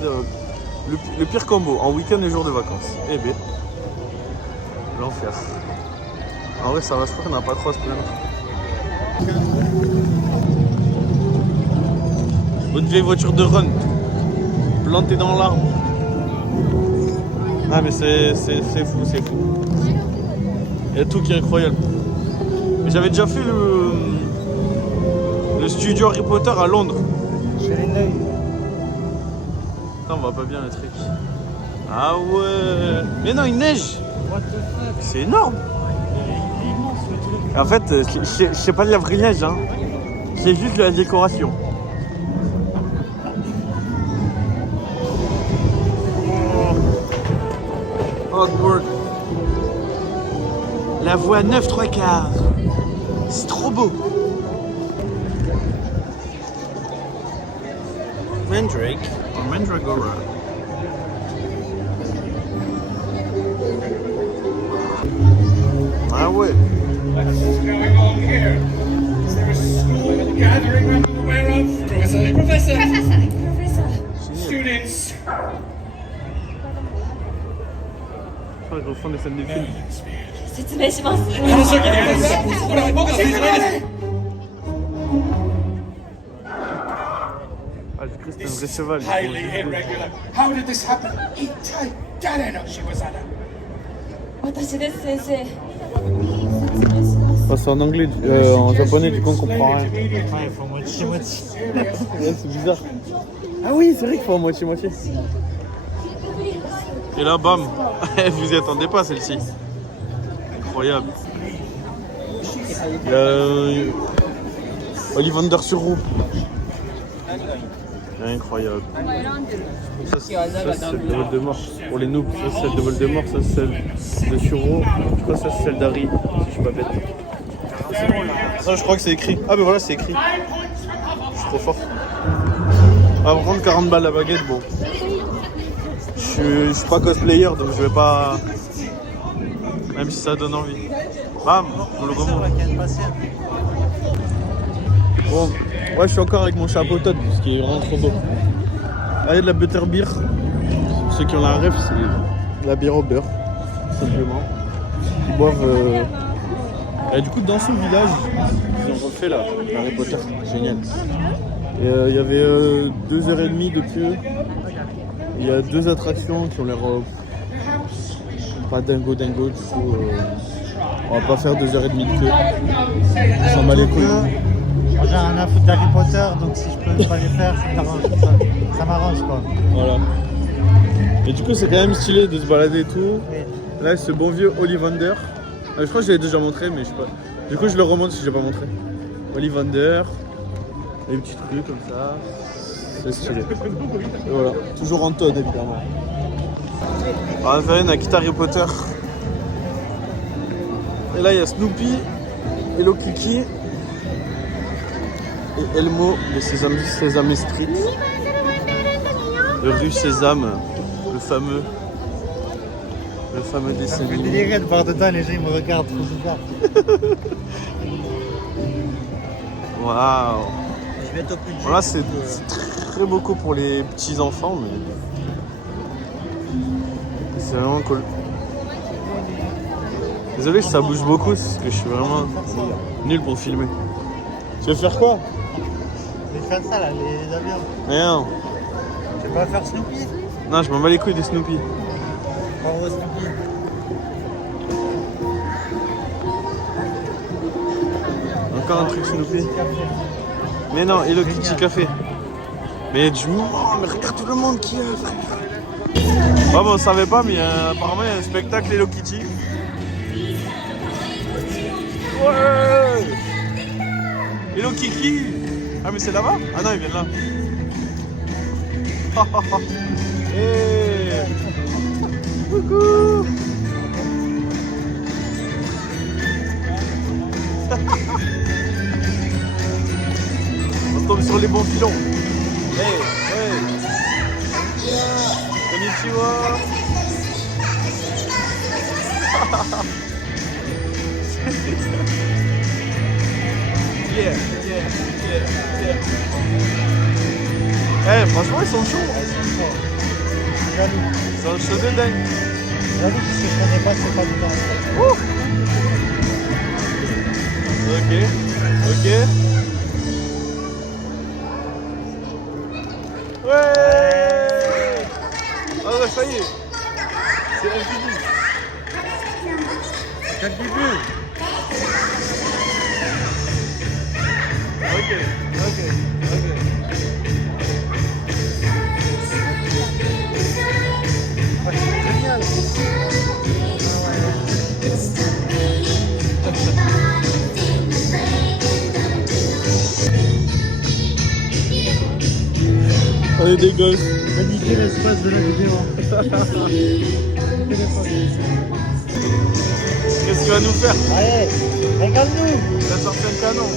Le pire combo, en week-end et jour de vacances. Eh bien, l'enfer. En vrai, ça va, je crois qu'on n'a pas trop à se plaindre. Une vieille voiture de run, plantée dans l'arbre. Ah mais c'est fou, c'est fou. Il y a tout qui est incroyable. Mais j'avais déjà fait le studio Harry Potter à Londres. Chez les Neuilles. Putain, on voit pas bien le truc. Ah ouais. Mais non, il neige. What the fuck? C'est énorme. Il est immense le truc. En fait, je sais pas de la vraie neige, hein. C'est juste de la décoration. Hogwarts. La voie 9 3/4. C'est trop beau. Mandrake or Mandragora. Ah ouais. What's going on here? Is there a school gathering I'm unaware of? Professor! Students! Je refais des scènes de film. 説明します。話を聞いてください。ほら、僕の説明です。Ah, j'ai cru que c'était un vrai cheval. Highly irregular. How did this happen? Itai Dareno Shiwazana. 私です先生。 Oh, c'est en anglais, en japonais, du coup on comprend rien. Ouais, il faut moitié-moitié. Ouais, c'est bizarre. Ah oui, c'est vrai qu'il faut en moitié-moitié. Et là, bam, vous y attendez pas celle-ci. Incroyable. Il y a Ollivander sur roue. Incroyable. Ça, c'est celle de Voldemort. Pour les noobs, ça c'est celle de Voldemort, ça c'est celle de Suro. Je crois que ça c'est celle d'Harry, si je suis pas bête. Ça je crois que c'est écrit. Ah ben voilà, c'est écrit. Je suis trop fort. On va prendre 40 balles la baguette, bon. Je suis pas cosplayer donc je vais pas. Même si ça donne envie. Bam, on le remonte. Bon, ouais, je suis encore avec mon chapeau Todd, ce qui est vraiment trop beau. Là, il y a de la butterbeer. Pour ceux qui ont la ref, c'est de la bière au beurre, simplement. Ils boivent. Et du coup, dans ce village, ils ont refait là, Harry Potter, génial. Et il y avait 2h30 de queue. Il y a 2 attractions qui ont l'air pas dingo, du coup on va pas faire 2h30 de queue. On s'en bat les couilles. Moi j'ai un à foutre d'Harry Potter, donc si je peux pas les faire, ça m'arrange quoi. Voilà. Et du coup c'est quand même stylé de se balader et tout. Oui. Là ce bon vieux Ollivander. Je crois que je l'avais déjà montré mais je sais pas. Du coup je le remonte si j'ai pas montré. Ollivander. Les petits trucs comme ça. C'est stylé. Et voilà. Toujours en Todd évidemment. Raven a quitté Harry Potter. Et là il y a Snoopy, Hello Kitty et Elmo de Sesame Street. De Rue Sésame, le fameux dessin Ça me fait animé. délirer de voir dedans, les gens ils me regardent trop bizarre. Waouh! Je vais être au plus de Voilà, c'est très beaucoup pour les petits enfants, mais c'est vraiment cool. Désolé si ça bouge beaucoup, parce que je suis vraiment nul pour filmer. Tu veux faire quoi? Je vais faire ça là, les avions. Rien. Tu veux pas faire Snoopy? Non, je m'en bats les couilles des Snoopy. Bravo Snoopy. Encore un truc Snoopy. Mais non, Hello Kitty Café. Mais du monde, mais regarde tout le monde qui a, frère. Bon, on savait pas, mais apparemment il y a un spectacle Hello Kitty. Ouais! Hello Kiki! Ah, mais c'est là-bas? Ah non, ils viennent là. Hey! Coucou! On tombe sur les bons filons. Hey, hey. Konnichiwa. Yeah, yeah. Eh, franchement, ils sont chauds. Jaloux. Ils sont chauds de dingue. Jaloux parce que je connais pas, c'est pas du temps. Ok. Ouais. Ah ouais, ça y est. C'est infini. Quel début. Ok. Ah, c'est génial. Allez, des gosses. Magnifique l'espace de la vidéo. Qu'est-ce qu'il va nous faire? Allez, regarde-nous. Il a sorti un canon.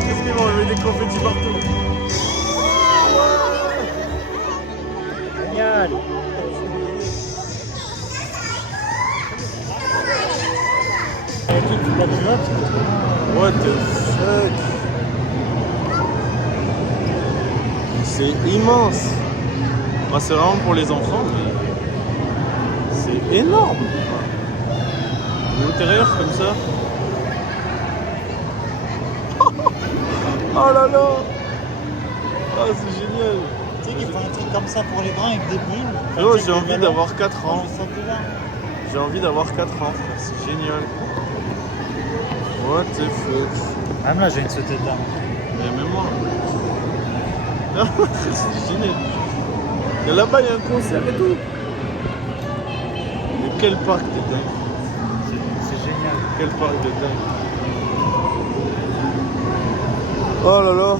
Qu'est-ce qu'ils vont enlever des confettis partout? Génial. Tu la développes. What the fuck? C'est immense. Bah, c'est vraiment pour les enfants, mais c'est énorme. L'intérieur comme ça. Oh là là. Ah, c'est génial. Tu sais qu'ils font un truc comme ça pour les grands avec des bulles. Oh, j'ai envie d'avoir 4 ans. Ils sont dedans. J'ai envie d'avoir 4 ans, frère. C'est génial. What the fuck? Même là, j'ai une sauté dedans. Mais même moi. C'est génial. Et là-bas, il y a un concert et tout. Mais quel parc de dingue. C'est génial. Quel parc de dingue. Oh là là.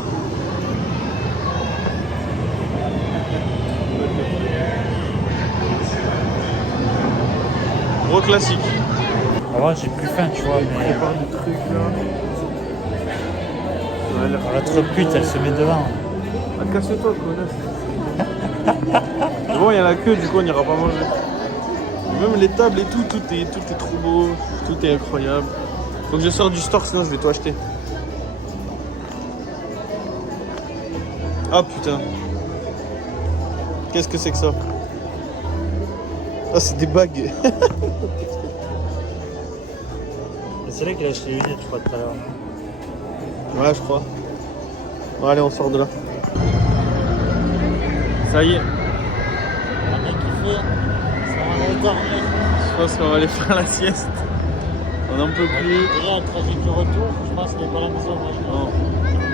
Gros classique. Avant, j'ai plus faim, tu vois. Mais Prépare des trucs là. Ouais, l'autre pute, elle se met devant. Ah, casse-toi, connasse. Bon, il y a la queue, du coup, on n'ira pas manger. Même les tables et tout est trop beau, tout est incroyable. Faut que je sorte du store, sinon je vais tout acheter. Ah putain. Qu'est-ce que c'est que ça? Ah, c'est des bagues. C'est là qu'il a acheté les lunettes, je crois, tout à l'heure. Ouais, je crois. Bon, allez, on sort de là. Ça y est. On a bien kiffé. Ça va aller dormir. Je pense qu'on va aller faire la sieste. On n'en peut plus. Déjà, le trajet du retour, je pense qu'il n'est pas à la maison maintenant.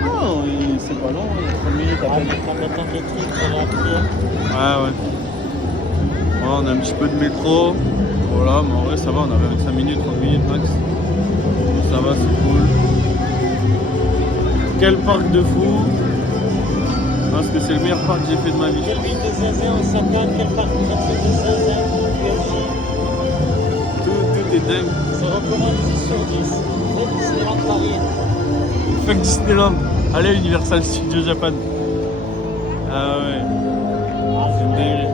Non, c'est pas long, il y a 30 minutes à Ah, peine. mais quand on attend les trucs, on va appeler. Ouais. Voilà, on a un petit peu de métro. Voilà, mais en vrai, ça va, on a 25 minutes, 30 minutes max. Ça va, c'est cool. Quel parc de fou! Je pense que c'est le meilleur parc que j'ai fait de ma vie. Quelle ville de zinzin on s'attend, quel parc de zinzin, Tout est dingue. ça recommande 10 sur 10. Même Disneyland Paris. Fuck Disneyland. Allez, Universal Studios Japan. Ah ouais. C'est dingue.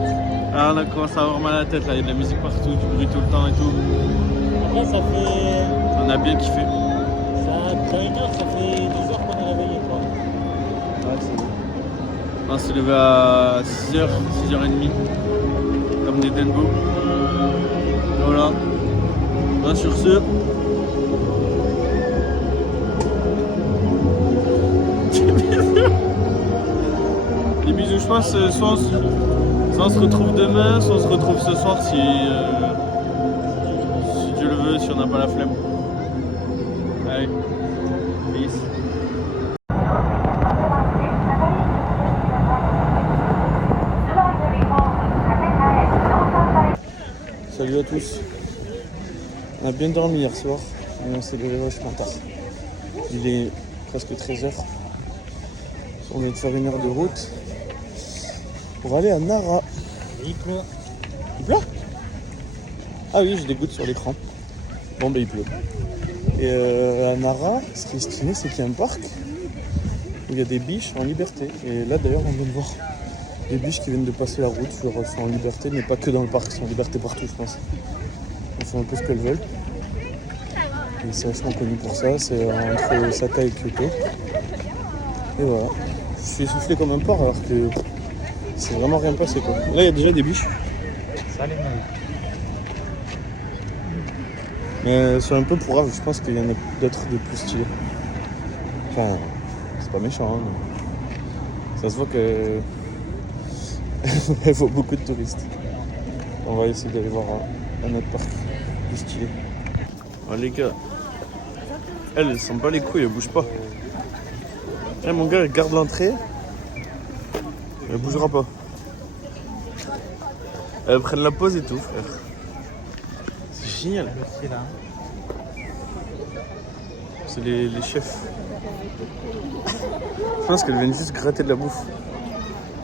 Ah, on a commencé à avoir mal à la tête là, il y a de la musique partout, du bruit tout le temps et tout. Après, ça fait. On a bien kiffé. Dans une heure, ça fait 2 heures qu'on est réveillé, quoi. On s'est levé à 6h, 6h30. Comme des dingos. Voilà. Ben, sur ce. Des bisous, je pense. Soit on se retrouve demain, soit on se retrouve ce soir si Dieu le veut, si on n'a pas la flemme. Allez, peace. Salut à tous. On a bien dormi hier soir, mais on s'est levé vachement tard. Il est presque 13h. On vient de faire 1 heure de route pour aller à Nara. Il pleut. Il pleut? Ah oui, j'ai des gouttes sur l'écran. Bon, ben il pleut. Et à Nara, ce qui est stylé, c'est qu'il y a un parc où il y a des biches en liberté. Et là, d'ailleurs, on vient de voir des biches qui viennent de passer la route. Genre, elles sont en liberté, mais pas que dans le parc, elles sont en liberté partout, je pense. Elles font un peu ce qu'elles veulent. Et c'est vachement connu pour ça, c'est entre Osaka et Kyoto. Et voilà. Je suis essoufflé comme un porc alors que c'est vraiment rien passé quoi. Là il y a déjà des biches. Ça les nourrit. Mais c'est un peu pourrave, je pense qu'il y en a d'autres de plus stylés. Enfin, c'est pas méchant, hein, mais ça se voit que elle voit beaucoup de touristes. On va essayer d'aller voir un autre parc plus stylé. Ah, les gars, elles s'en bat les couilles, elles bougent pas. Eh, mon gars, elle garde l'entrée. Elle bougera pas. Elles prennent la pause et tout, frère. C'est génial. C'est là. C'est les chefs. Je pense qu'elles viennent juste gratter de la bouffe.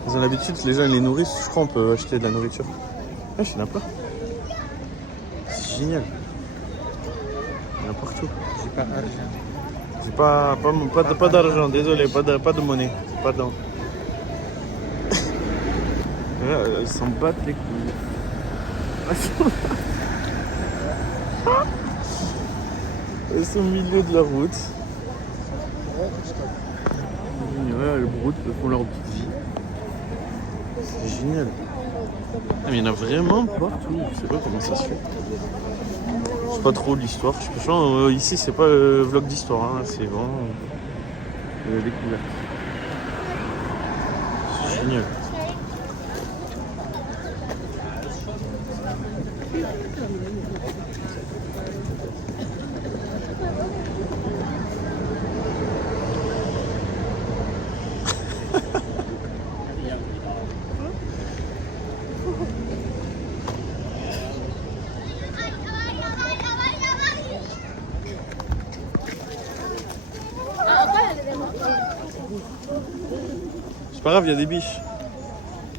Ils ont l'habitude, les gens ils les nourrissent. Je crois qu'on peut acheter de la nourriture. Ah, je n'ai pas. C'est génial. Il y en a partout. J'ai pas d'argent. J'ai pas d'argent, désolé, pas de monnaie. Pardon. Là, elles s'en battent les couilles. Elles sont au milieu de la route. Ouais, elles broutent, elles font leur petite vie. C'est génial. Ah, mais il y en a vraiment partout. Je sais pas comment ça se fait. C'est pas trop l'histoire. Franchement, ici, c'est pas le vlog d'histoire. Hein. C'est vraiment découverte. C'est génial. C'est pas grave, il y a des biches.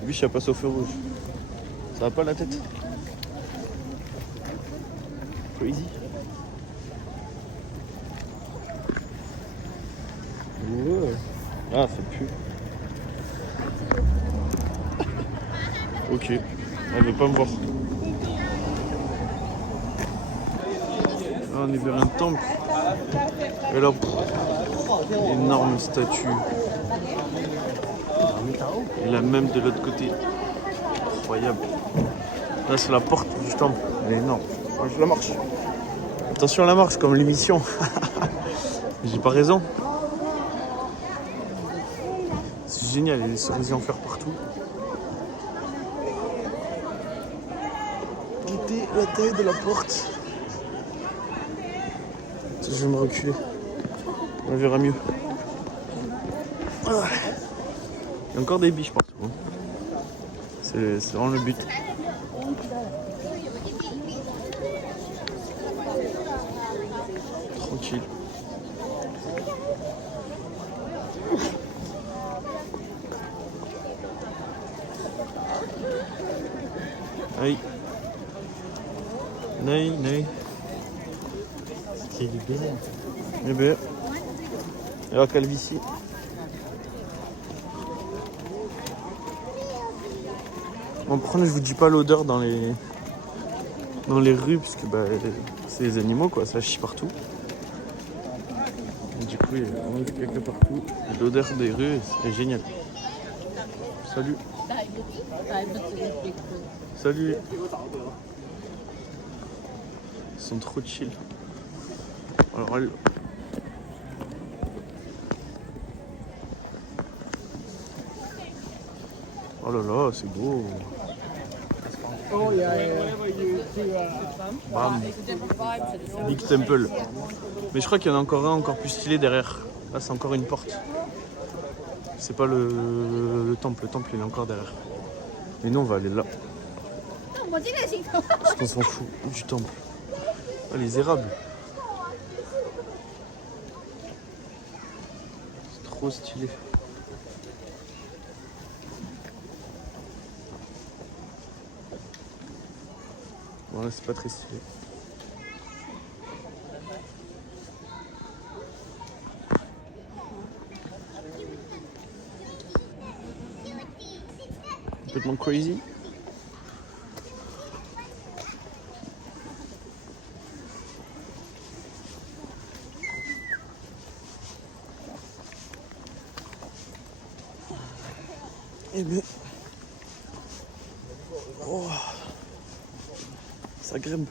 Les biches, elles passent au feu rouge. Ça va pas la tête. Crazy. Ouais. Ah, ça pue. Ok. Elle veut pas me voir. Là, on est vers un temple. Et là, énorme statue. Et la même de l'autre côté. Incroyable. Là, c'est la porte du temple. Elle est énorme. Oh, je la marche. Attention à la marche, comme l'émission. J'ai pas raison. C'est génial, il y a des cerisiers en fer partout. Guettez la taille de la porte. Je vais me reculer. On verra mieux. Ah. Il y a encore des biches partout. Hein. C'est vraiment le but. Tranquille. Aïe. Naï. C'est du baiser. Eh ben. Et la calvitie. Bon, par contre, je vous dis pas l'odeur dans les rues parce que bah, c'est les animaux quoi, ça chie partout. Et du coup, il y a vraiment du caca partout. Et l'odeur des rues, c'est génial. Salut. Salut. Ils sont trop chill. Alors elle. Oh là là, c'est beau. Bam. Big Temple. Mais je crois qu'il y en a encore un encore plus stylé derrière. Là, c'est encore une porte. C'est pas le temple. Le temple, il est encore derrière. Et nous, on va aller là. Parce qu'on s'en fout du temple. Ah, les érables. C'est trop stylé. Bon, là, c'est pas très stylé. Complètement crazy. Eh bien. Oh. Ça grimpe.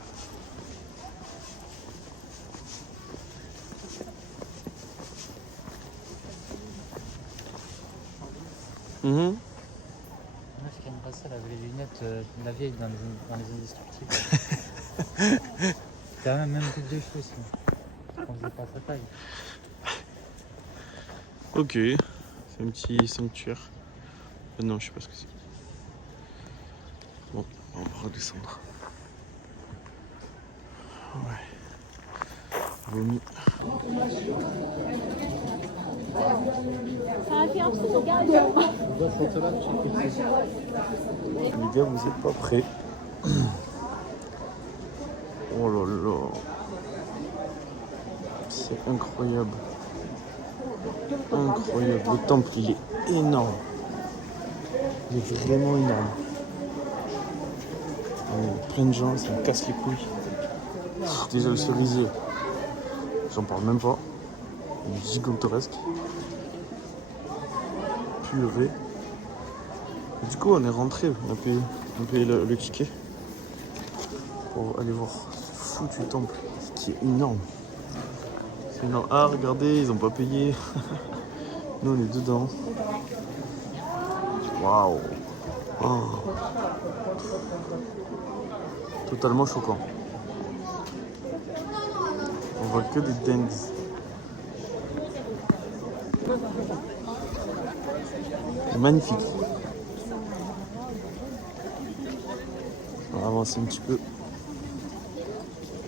Moi, ce qui aime pas ça, elle avait les lunettes de la vieille dans les indestructibles. C'est la même type de choses. On faisait pas sa taille. Ok, c'est un petit sanctuaire. Non, je sais pas ce que c'est. Bon, on va redescendre. Ouais. Vomi. Les gars, vous êtes pas prêts. Oh là là. C'est incroyable. Incroyable. Le temple, il est énorme. Il est vraiment énorme. Il y a plein de gens, ça me casse les couilles. Déjà le cerisier, j'en parle même pas. Il est gigantesque. Purée. Et du coup, on est rentré. On a payé le ticket pour aller voir ce foutu temple qui est énorme. C'est énorme. Ah, regardez, ils ont pas payé. Nous, on est dedans. Waouh. Oh. Totalement choquant. On voit que des dingues. Magnifique. On va avancer un petit peu.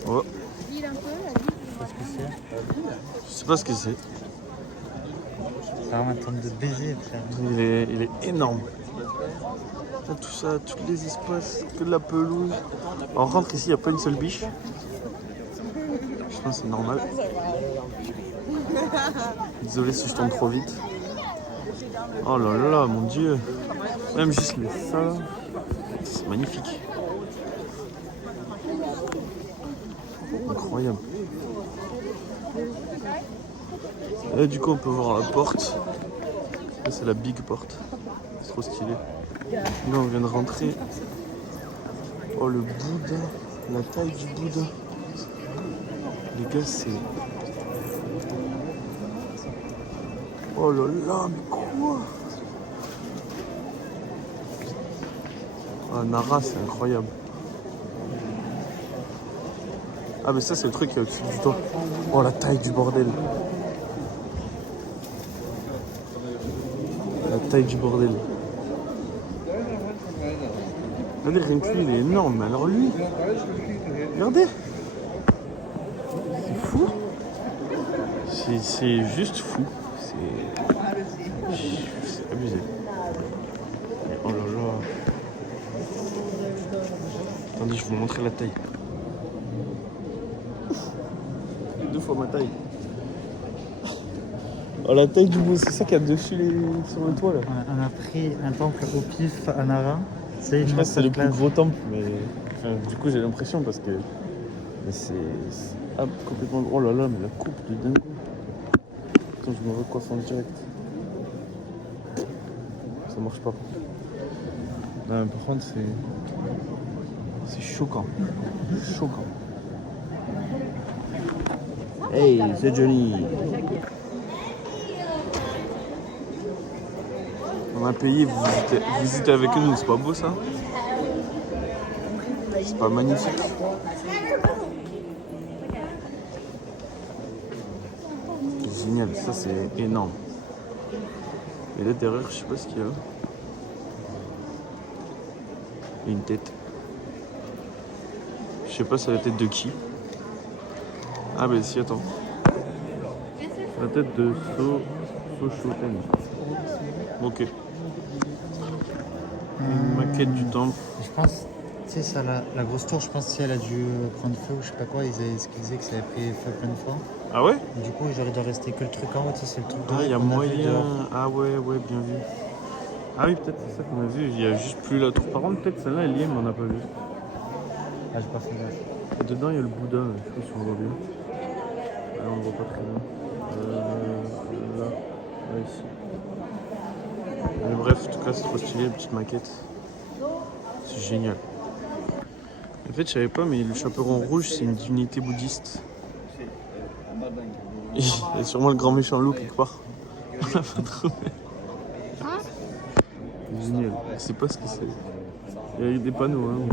Oh. Je sais pas ce que c'est. C'est vraiment un temple de baiser, frère. Il est énorme. Là, tout ça, tous les espaces, que de la pelouse. On rentre ici, il n'y a pas une seule biche. Je pense que c'est normal. Désolé si je tombe trop vite. Oh là là, mon dieu. Même juste les salles. C'est magnifique. Incroyable. Et du coup, on peut voir la porte. Là, c'est la big porte. C'est trop stylé. Là, on vient de rentrer. Oh, le Bouddha. La taille du Bouddha. Les gars, c'est... Oh là là, mais quoi? Ah, Nara, c'est incroyable. Ah, mais ça, c'est le truc qui est au-dessus du toit. Oh, la taille du bordel. La taille du bordel. Regardez, rien que lui, il est énorme. Mais alors lui, regardez. C'est fou. C'est juste fou. C'est abusé. Oh là là. Attendez, je vais vous montrer la taille. 2 fois ma taille. Oh, la taille du bout, c'est ça qu'il y a dessus sur le toit là. On a pris un temple au pif à Nara. C'est Je une pense que c'est le plus masterclass. gros temple, mais enfin, du coup j'ai l'impression parce que mais c'est complètement. Oh là là, mais la coupe de dingue. Attends, je me recoiffe en direct. Ça marche pas. Non, mais par contre c'est choquant. Choquant. Hey, c'est Johnny. On a payé, vous visitez avec nous, c'est pas beau ça? C'est pas magnifique? C'est génial, ça c'est énorme. Et là derrière, je sais pas ce qu'il y a. Il y a une tête. Je sais pas c'est la tête de qui. Ah bah si, attends. La tête de Soshoten. Ok. Une maquette du temple. Je pense, tu sais, ça, la grosse tour, je pense si elle a dû prendre feu ou je sais pas quoi, ce qu'ils disaient que ça avait pris feu plein de fois. Ah ouais? Et du coup, il doit rester que le truc en haut, tu sais, c'est le truc Ah, il y a qu'on vu moyen. dehors. Ah ouais, ouais, bien vu. Ah oui, peut-être c'est ça qu'on a vu. Il y a juste plus la tour. Par contre, peut-être celle-là, elle y est, mais on n'a pas vu. Ah, j'ai pas fait gaffe. Dedans, il y a le Bouddha, je sais pas si on voit bien. Ah, on voit pas très bien. Là, ici. Mais bref, en tout cas, c'est trop stylé, petite maquette. C'est génial. En fait, je savais pas, mais le chaperon rouge, c'est une divinité bouddhiste. Il y a sûrement le grand méchant loup quelque part. On l'a pas trouvé. Génial. Je sais pas ce que c'est. Il y a des panneaux. Hein.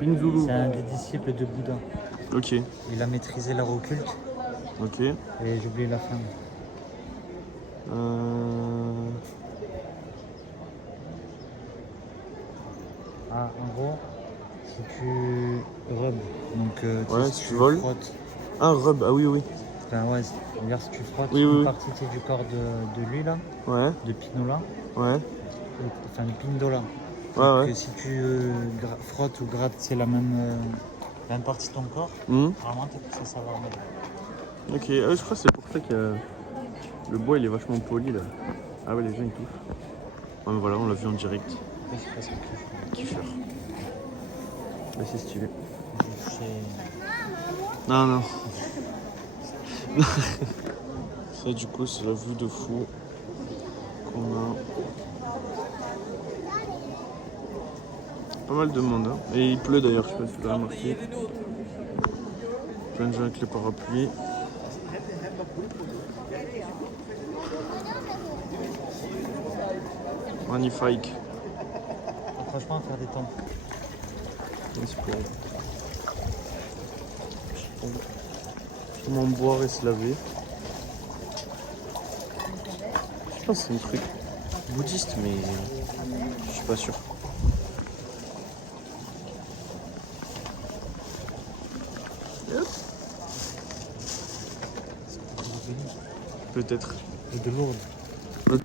Binzulu. C'est un des disciples de Bouddha. Ok. Il a maîtrisé l'art occulte Ok. et j'ai oublié la fin. Ah, en gros, si tu rubs, donc Ouais, si tu voles. frottes, Un rub, ah oui, oui. enfin, ouais, c'est-à-dire si tu frottes Oui, une oui. partie du corps de lui là, Ouais, de Pinola, ouais. enfin de Pindola. Ouais, Donc, ouais. si tu frottes ou grattes, c'est la même partie de ton corps, vraiment ça va remettre. Ok, ah, je crois que c'est pour ça que le bois il est vachement poli là. Ah ouais, les gens ils touchent. Ouais, mais voilà, on l'a vu en direct. Oui, c'est parce que Kiffeur. Bah, c'est stylé. j'ai touché. Non, non. Ça, du coup, c'est la vue de fou qu'on a. Pas mal de monde, hein. Et il pleut d'ailleurs, je sais pas si vous l'avez remarqué. Plein de gens avec les parapluies. Magnifique. Franchement, faire des temps. Comment boire et se laver. Je pense que c'est un truc bouddhiste, mais je suis pas sûr. Peut-être. Et de lourdes. Ouais.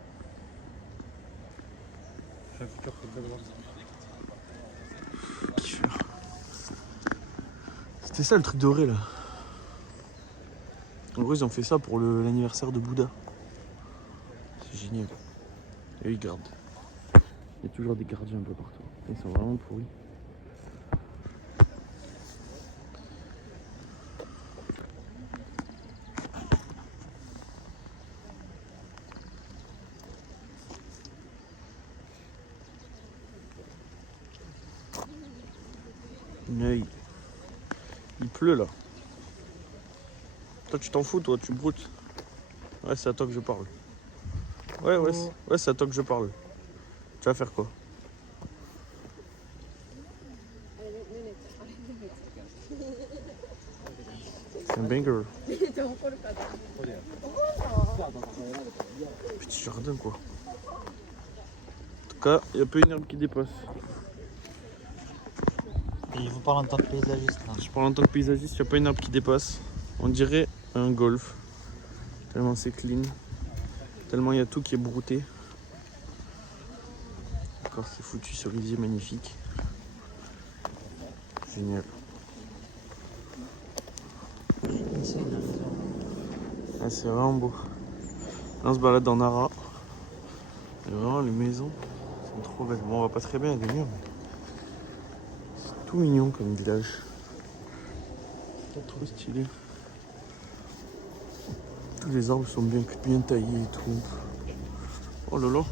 J'ai un futur photographe. Kiffeur. C'était ça le truc doré là. En gros, ils ont fait ça pour l'anniversaire de Bouddha. C'est génial. Et eux, ils gardent. Il y a toujours des gardiens un peu partout. Ils sont vraiment pourris. Mais il pleut là. Toi tu t'en fous, toi tu broutes. Ouais, c'est à toi que je parle. Ouais, c'est à toi que je parle. Tu vas faire quoi? C'est un banger. Petit jardin quoi. En tout cas, il y a peu une herbe qui dépasse. Et il vous parle en tant que paysagiste. Hein. Je parle en tant que paysagiste, il n'y a pas une herbe qui dépasse. On dirait un golf. Tellement c'est clean. Tellement il y a tout qui est brouté. Encore c'est foutu, cerisier magnifique. Génial. Ah, c'est vraiment beau. Là, on se balade dans Nara. Et vraiment les maisons sont trop belles. Bon, on va pas très bien, il y a des murs, mais c'est tout mignon comme village. C'est trop stylé. Tous les arbres sont bien taillés et tout. Oh là là.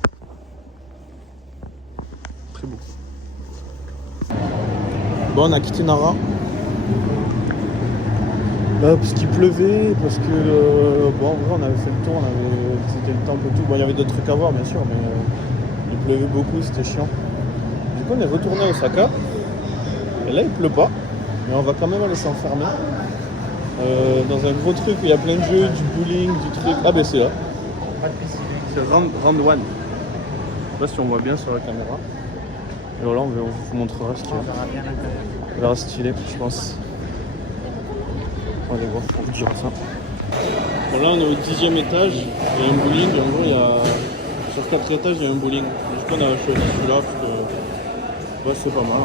Très beau. Bon, on a quitté Nara. Parce qu'il pleuvait, parce que bon, en vrai, on avait fait le tour, c'était le temps et tout. Bon, il y avait d'autres trucs à voir bien sûr, mais il pleuvait beaucoup, c'était chiant. Du coup, on est retourné à Osaka. Et là, il pleut pas, mais on va quand même aller s'enfermer dans un gros truc où il y a plein de jeux, du bowling, du truc. Ah, ben c'est là. C'est round one. Je sais pas si on voit bien sur la caméra. Et voilà, on vous montrera ce qu'il y a. On verra bien l'intérieur. Ça verra stylé, je pense. On va aller voir pour vous dire ça. Bon, là, on est au 10e étage. Il y a un bowling. En gros, il y a... sur 4 étages, il y a un bowling. Du coup, on a choisi celui-là parce que bah, c'est pas mal.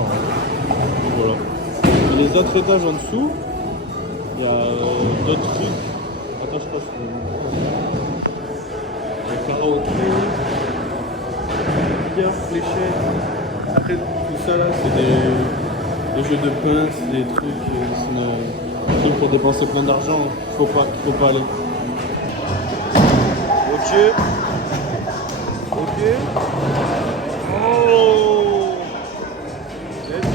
Donc, voilà. Et les autres étages en dessous, il y a d'autres trucs. Attends, je crois que il y a karaoké, billard, fléchette. Après, tout ça là, c'est des jeux de pince, des trucs, c'est des trucs pour dépenser plein d'argent. Faut pas aller. Ok. Ok. Oh! Let's go.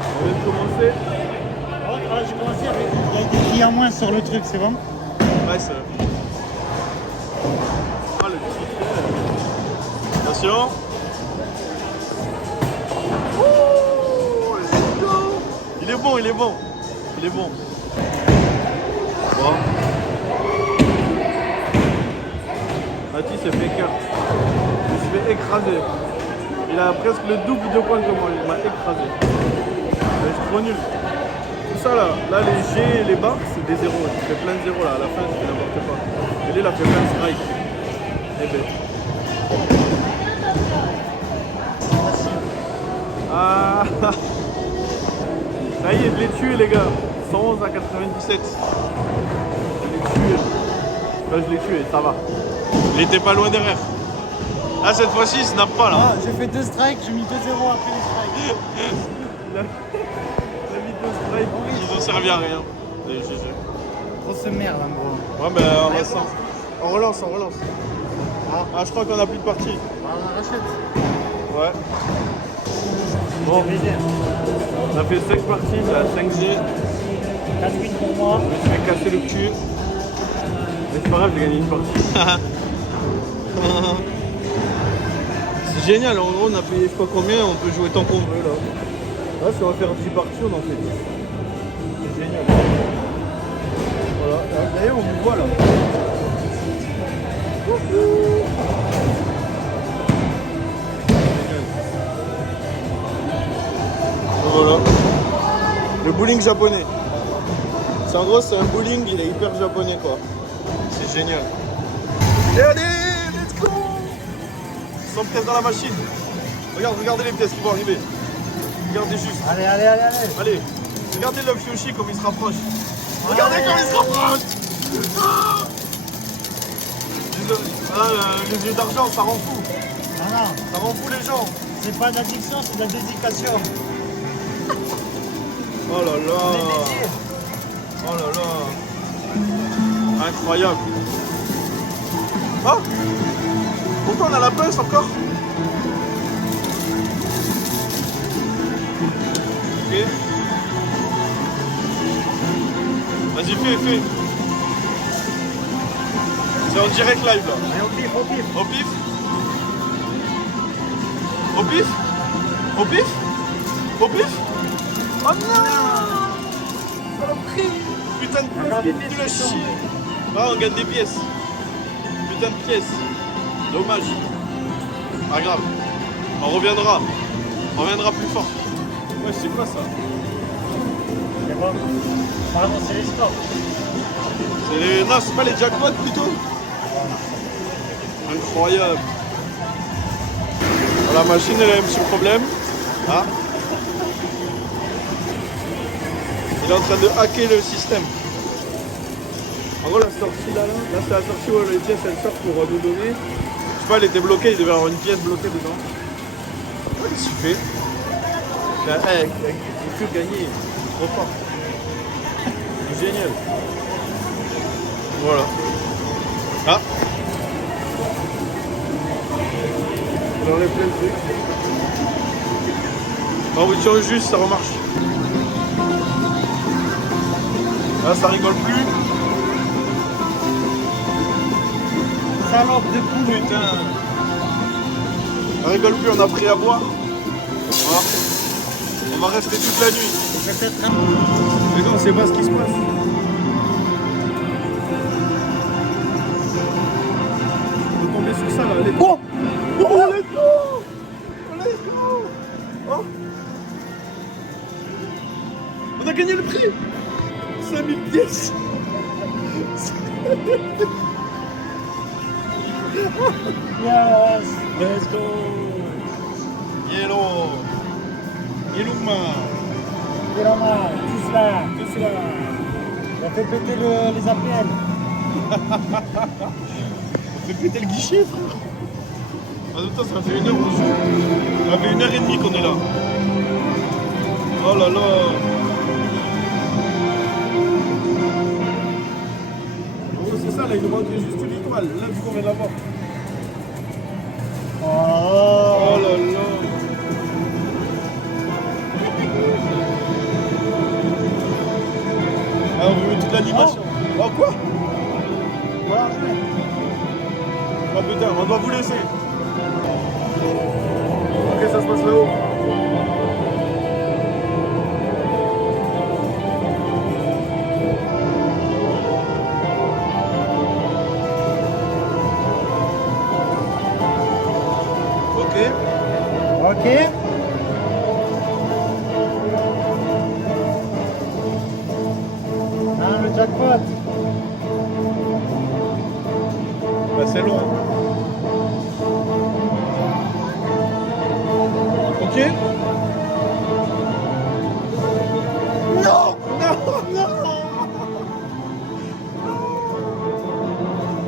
On vient de commencer. J'ai commencé avec. Il y a des clients en moins sur le truc, c'est bon? Ouais, c'est. Ah, le petit. Attention. Oh, let's go. Il est bon, il est bon. Il est bon. Bon. Mati s'est fait cœur. Il s'est fait écraser. Il a presque le double de points que moi. Il m'a écrasé. Je suis trop nul. Tout ça là, les G et les barres, c'est des zéros. Tu fais plein de zéros là. À la fin, tu fais n'importe quoi. Et lui, il a fait plein de strikes. Eh ben. Ah. Ça y est, je l'ai tué les gars. 111 à 97. Je l'ai tué. Là, je l'ai tué, ça va. Il était pas loin derrière. Ah, cette fois-ci, il snap pas là. Ah, j'ai fait 2 strikes, j'ai mis 2-0 après les strikes. Il a mis 2 strikes. Ils ont servi à rien. Et GG. Grosse merde en gros. Ouais, ben on va ça. On relance, on relance. Ah, je crois qu'on a plus de parties. On rachète. Ouais. Bon, on a fait 5 parties, là, 5G. 4-8 pour moi. Je me suis fait casser le cul. Mais c'est pas grave, j'ai gagné une partie. C'est génial, en gros, on a payé je sais pas combien, on peut jouer tant qu'on veut là. Là, si on va faire 10 parties, on en fait 10. C'est génial. Voilà, d'ailleurs, on me voit là. Voilà. Le bowling japonais. C'est en gros, c'est un bowling, il est hyper japonais quoi. C'est génial. Et allez, let's go! Ils sont presque dans la machine. Regardez les pièces qui vont arriver. Regardez juste. Allez. Allez, regardez Love Yoshi comme il se rapproche. Regardez comme il se rapproche. Les yeux d'argent, ça rend fou. Non, Ça rend fou les gens. c'est pas d'addiction, c'est de la dédication. Oh là là. Oh là là. Incroyable. Ah, pourquoi on a la pince encore? Ok. Vas-y, fais. C'est en direct live là. Allez, au pif. Au pif. Au pif. Au pif. Au pif. Oh non. Saloperie. Putain de pièce, nul à chier. Ah, on gagne des pièces. Putain de pièces. Dommage. Pas grave. On reviendra. On reviendra plus fort. Ouais, c'est quoi ça? C'est bon. Pardon, c'est les scores. C'est les... Non, c'est pas les jackpots plutôt? Incroyable. La machine, elle a un petit problème. Ah. Il est en train de hacker le système. En gros, la sortie là, c'est la sortie où les pièces elles sortent pour nous donner. Je sais pas, elle était bloquée, il devait y avoir une pièce bloquée dedans. Qu'est-ce qu'il fait? Il peut gagner, trop fort. C'est génial. Voilà. Ah. On enlève plein de trucs. On vous tire juste, ça remarche. Là, ça rigole plus. Salope de poule. Putain. Ça rigole plus, on a pris à boire. Voilà. On va rester toute la nuit. Mais non, on sait pas ce qui se passe. On est tombé sur ça là. Allez. Oh, let's go. Oh, let's go. Oh. On a gagné le prix. 5000 pièces. Yes, let's go. Yellow. Yellow man. Yellow, tout cela. On fait péter les APL. On fait péter le guichet, frère. En même temps, ça fait 1 heure qu'on joue. Ça fait 1h30 qu'on est là. Oh là là. Oh, c'est ça, là, il nous manque juste une victoire. mal. Là, vu qu'on vient de l'avoir. Oh, Oh là là. Ah, on veut mettre toute l'animation. Oh quoi? voilà. Oh putain, on doit vous laisser. Ok, ça se passe là-haut. Ok. Ok. Ah, le jackpot. Bah, c'est long. Ok. Non. Non, non.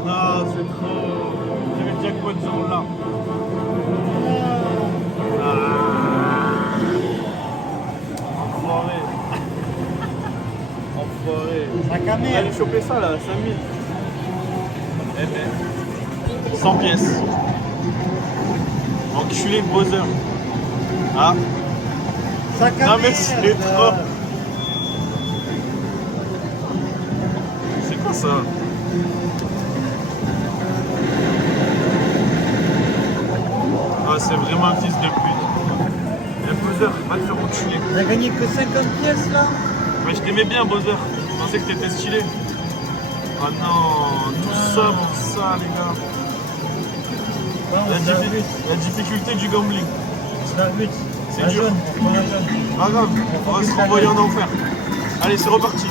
Non, c'est trop. J'avais le jackpot sur là. Enfoiré. Enfoiré. Sac à merde. Allez choper ça là, 5000. Eh ben. 100 pièces. Enculé de Bowser. Ah. Sac à Non mais merde. c'est trop. C'est quoi ça? Ah, c'est vraiment un fils de pute. Et Bowser, va te faire enculer. T'as gagné que 50 pièces là? Mais je t'aimais bien, Bowser. Je pensais que t'étais stylé. Oh non, tout ça pour ça, les gars. Non, La difficulté du gambling. c'est la but. C'est La dur. jaune, on prend la jaune. Pas grave, on va se renvoyer en enfer. Allez, c'est reparti.